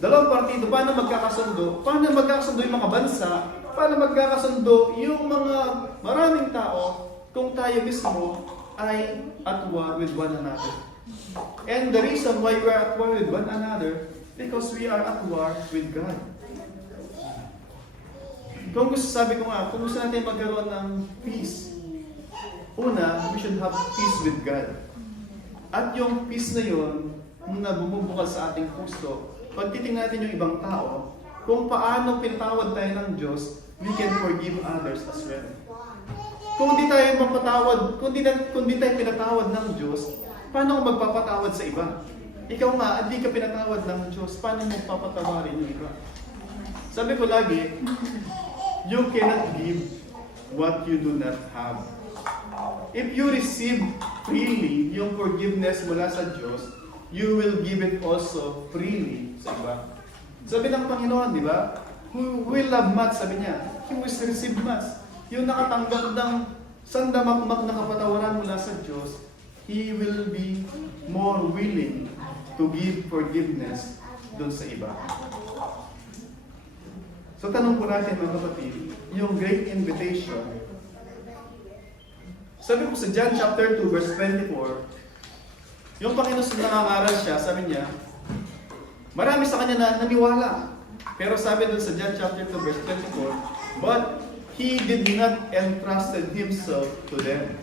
dalawang partido, paano magkakasundo? Paano magkakasundo yung mga bansa? Paano magkakasundo yung mga maraming tao kung tayo mismo ay at war with one another? And the reason why we are at war with one another, because we are at war with God. Kung gusto, sabi ko nga, kung gusto natin magkaroon ng peace, una, we should have peace with God. At yung peace na yun, na bumubukal sa ating puso, pag titingnan natin yung ibang tao, kung paano pinatawad tayo ng Diyos, we can forgive others as well. Kung di tayo mapatawad, kung di tayo pinatawad ng Diyos, paano kung magpapatawad sa iba? Ikaw nga, hindi ka pinatawad ng Diyos, paano mo papatawarin yung iba? Sabi ko lagi, you cannot give what you do not have. If you receive freely yung forgiveness mula sa Diyos, you will give it also freely sa iba. Sabi ng Panginoon, di ba? Who will love much, sabi niya, he will receive much. Yung nakatanggap ng sandamakmak na kapatawaran mula sa Diyos, he will be more willing to give forgiveness doon sa iba. So tanong po natin mga kapatid, yung great invitation. Sabi po sa John chapter 2 verse 24, yung Panginoon sa nangangaral siya, sabi niya, marami sa kanya na naniwala. Pero sabi doon sa John chapter 2 verse 24, but He did not entrusted Himself to them,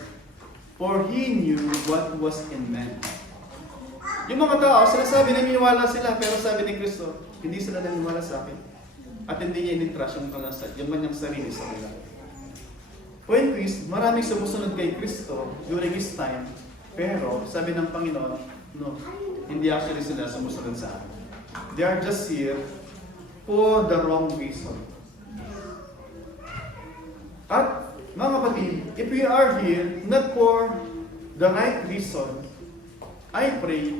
for He knew what was in man. Yung mga tao, sila sabi naniniwala sila, pero sabi ni Kristo, hindi sila naniniwala sa akin. At hindi niya in-entrust yung kanyang sarili sa kanila. Point is, maraming sumusunod kay Kristo during His time, pero sabi ng Panginoon, no, hindi actually sila sumusunod sa akin. They are just here for the wrong reason. At mga kapatid, if we are here not for the right reason, I pray,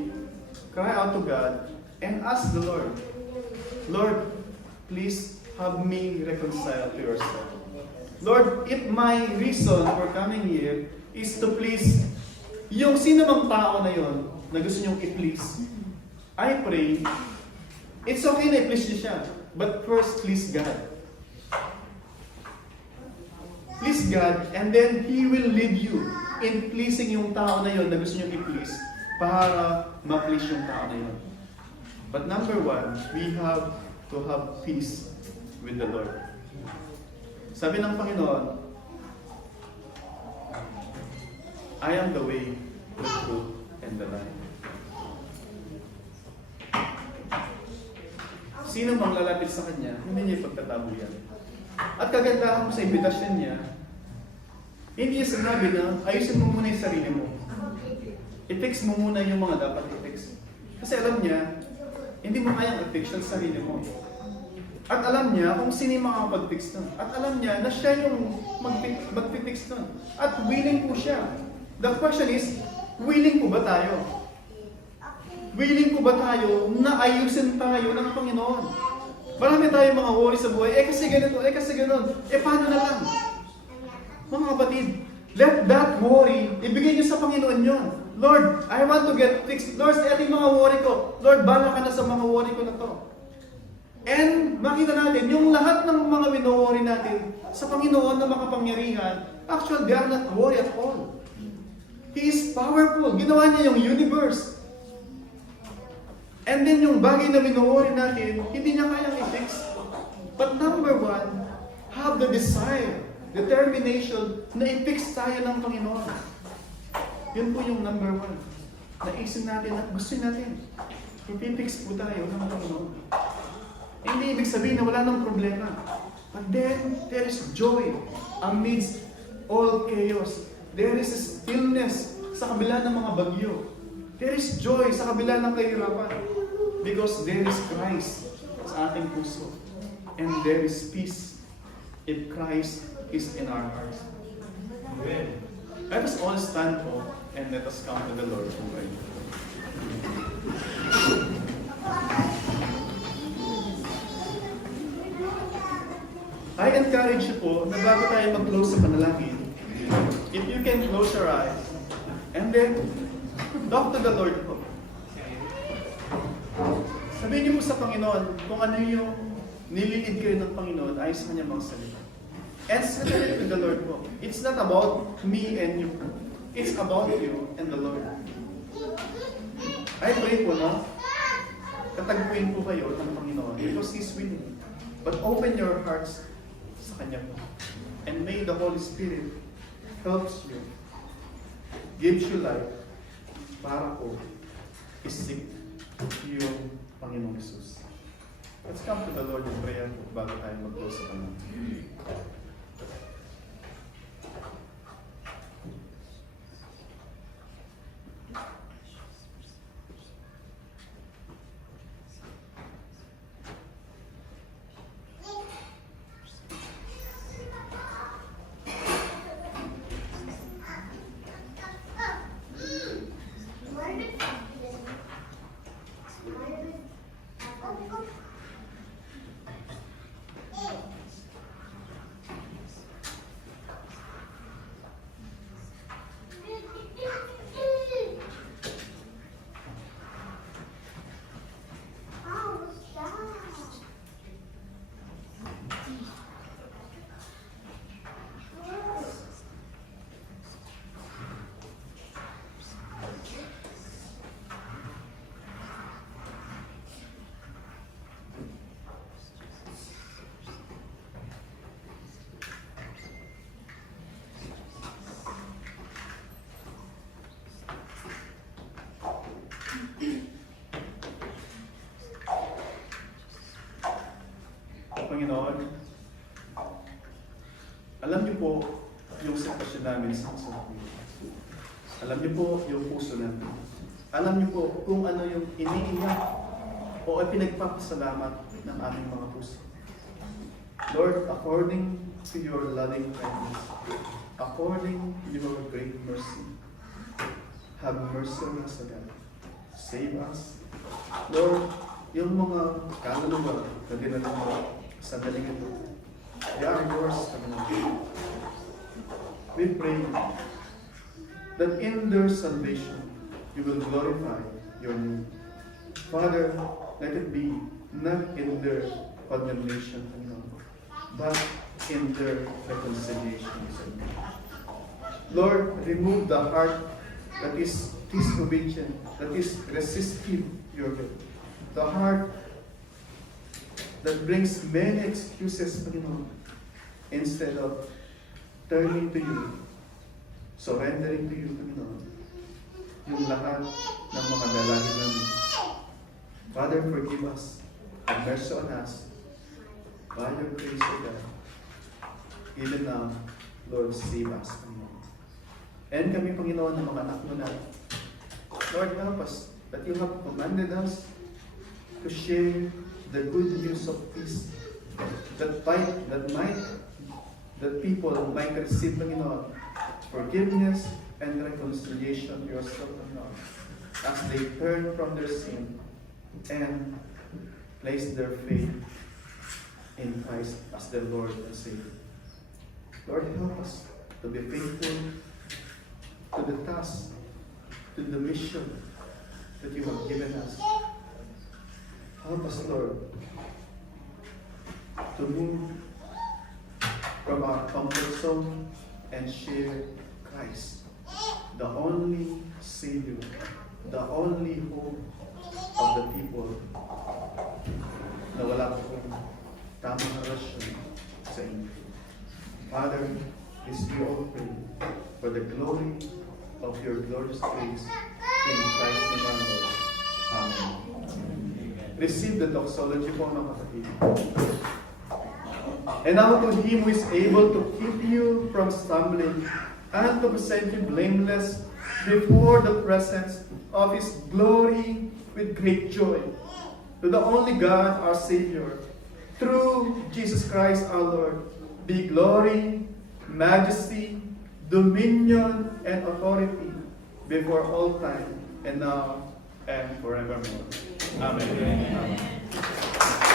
cry out to God, and ask the Lord, Lord, please have me reconciled to yourself. Lord, if my reason for coming here is to please yung sino mang tao na yon na gusto nyong i-please, I pray, it's okay na i-please niyo siya, but first please God. Please God, and then He will lead you in pleasing yung tao na yon na gusto nyong i-please para ma-please yung tao na yon. But number one, we have to have peace with the Lord. Sabi ng Panginoon, I am the way, the truth, and the life. Sino mang lalapit sa Kanya, hindi niya ipagtatago yan. At kagandahan mo sa imbitasyon niya, hindi niya sinabi na, ayusin mo muna yung sarili mo. I-fix mo muna yung mga dapat i-fix. Kasi alam niya, hindi mo kayang i-fix ang sarili mo. At alam niya kung sino yung makakapag-fix nun. At alam niya na siya yung mag-fix nun. At willing po siya. The question is, willing po ba tayo? Willing po ba tayo na ayusin tayo ng Panginoon? Marami tayong mga worry sa buhay. Kasi ganito, kasi ganon. Paano na lang? Mga kapatid, let that worry, ibigay niyo sa Panginoon yun. Lord, I want to get fixed. Lord, ito yung mga worry ko. Lord, bala ka na sa mga worry ko na to. And makita natin, yung lahat ng mga wino-worry natin sa Panginoon na makapangyarihan, actually, they are not worry at all. He is powerful. Ginawa niya yung universe. And then yung bagay na wino-worry natin, hindi niya kayang i-fix. But number one, have the desire, determination na i-fix tayo ng Panginoon. Yun po yung number one. naisin natin at gusto natin. Ipipix po tayo ng Panginoon. Hindi ibig sabihin na wala nang problema. But then, there is joy amidst all chaos. There is stillness sa kabila ng mga bagyo. There is joy sa kabila ng kahirapan. Because there is Christ sa ating puso. And there is peace if Christ is in our hearts. Amen. Let us all stand po and let us come to the Lord in prayer. I encourage you po na bago tayo mag-close sa panalangin, if you can close your eyes and then talk to the Lord po. Sabihin niyo po sa Panginoon kung ano yung nililid kayo ng Panginoon ayos sa kanya mga salita. And say it to the Lord po. It's not about me and you. It's about you and the Lord. I pray po na katagpuin po kayo ng Panginoon because He's willing. But open your hearts sa Kanya po. And may the Holy Spirit helps you, gives you life para po isik yung Panginoong Jesus. Let's come to the Lord in prayer po bago tayo mag-close sa Kanya. Panginoon, alam niyo po yung sitwasyon namin sa kasalukuyan. Alam niyo po yung puso namin. Alam niyo po kung ano yung iniiyak o pinagpapasalamat ng aming mga puso. Lord, according to your loving kindness, according to your great mercy, have mercy on us again. Save us. Lord, yung mga kaluluwa na dinala mo sa daling ito, they are yours, Panginoon. We pray that in their salvation, you will glorify your name. Father, let it be not in their condemnation, Panginoon, but in their reconciliation. Lord, remove the heart that is disobedient, that is resistive your will. The heart that brings many excuses, Panginoon, instead of turning to you, surrendering to you, Panginoon, yung lahat ng mga dalangin namin. Father, forgive us, have mercy on us, by your grace, O God. Even now, Lord, save us, Panginoon. And kami, Panginoon, ng mga anak mo na, Lord, help us that you have commanded us to share the good news of peace, that people might receive, Panginoon, forgiveness and reconciliation to yourself, Panginoon, as they turn from their sin and place their faith in Christ as their Lord and Savior. Lord, help us to be faithful to the task, to the mission that you have given us. Help us, Lord, to move from our comfort zone and share Christ, the only Savior, the only hope of the people na wala pong tamang relasyon sa inyo. Father, this we all pray for the glory of your glorious grace In Christ's name, our Lord. Amen. Receive the doxology po mga kapatid. And now to Him who is able to keep you from stumbling and to present you blameless before the presence of His glory with great joy. To the only God, our Savior, through Jesus Christ our Lord, be glory, majesty, dominion, and authority before all time, and now, and forevermore. Amen. Amen.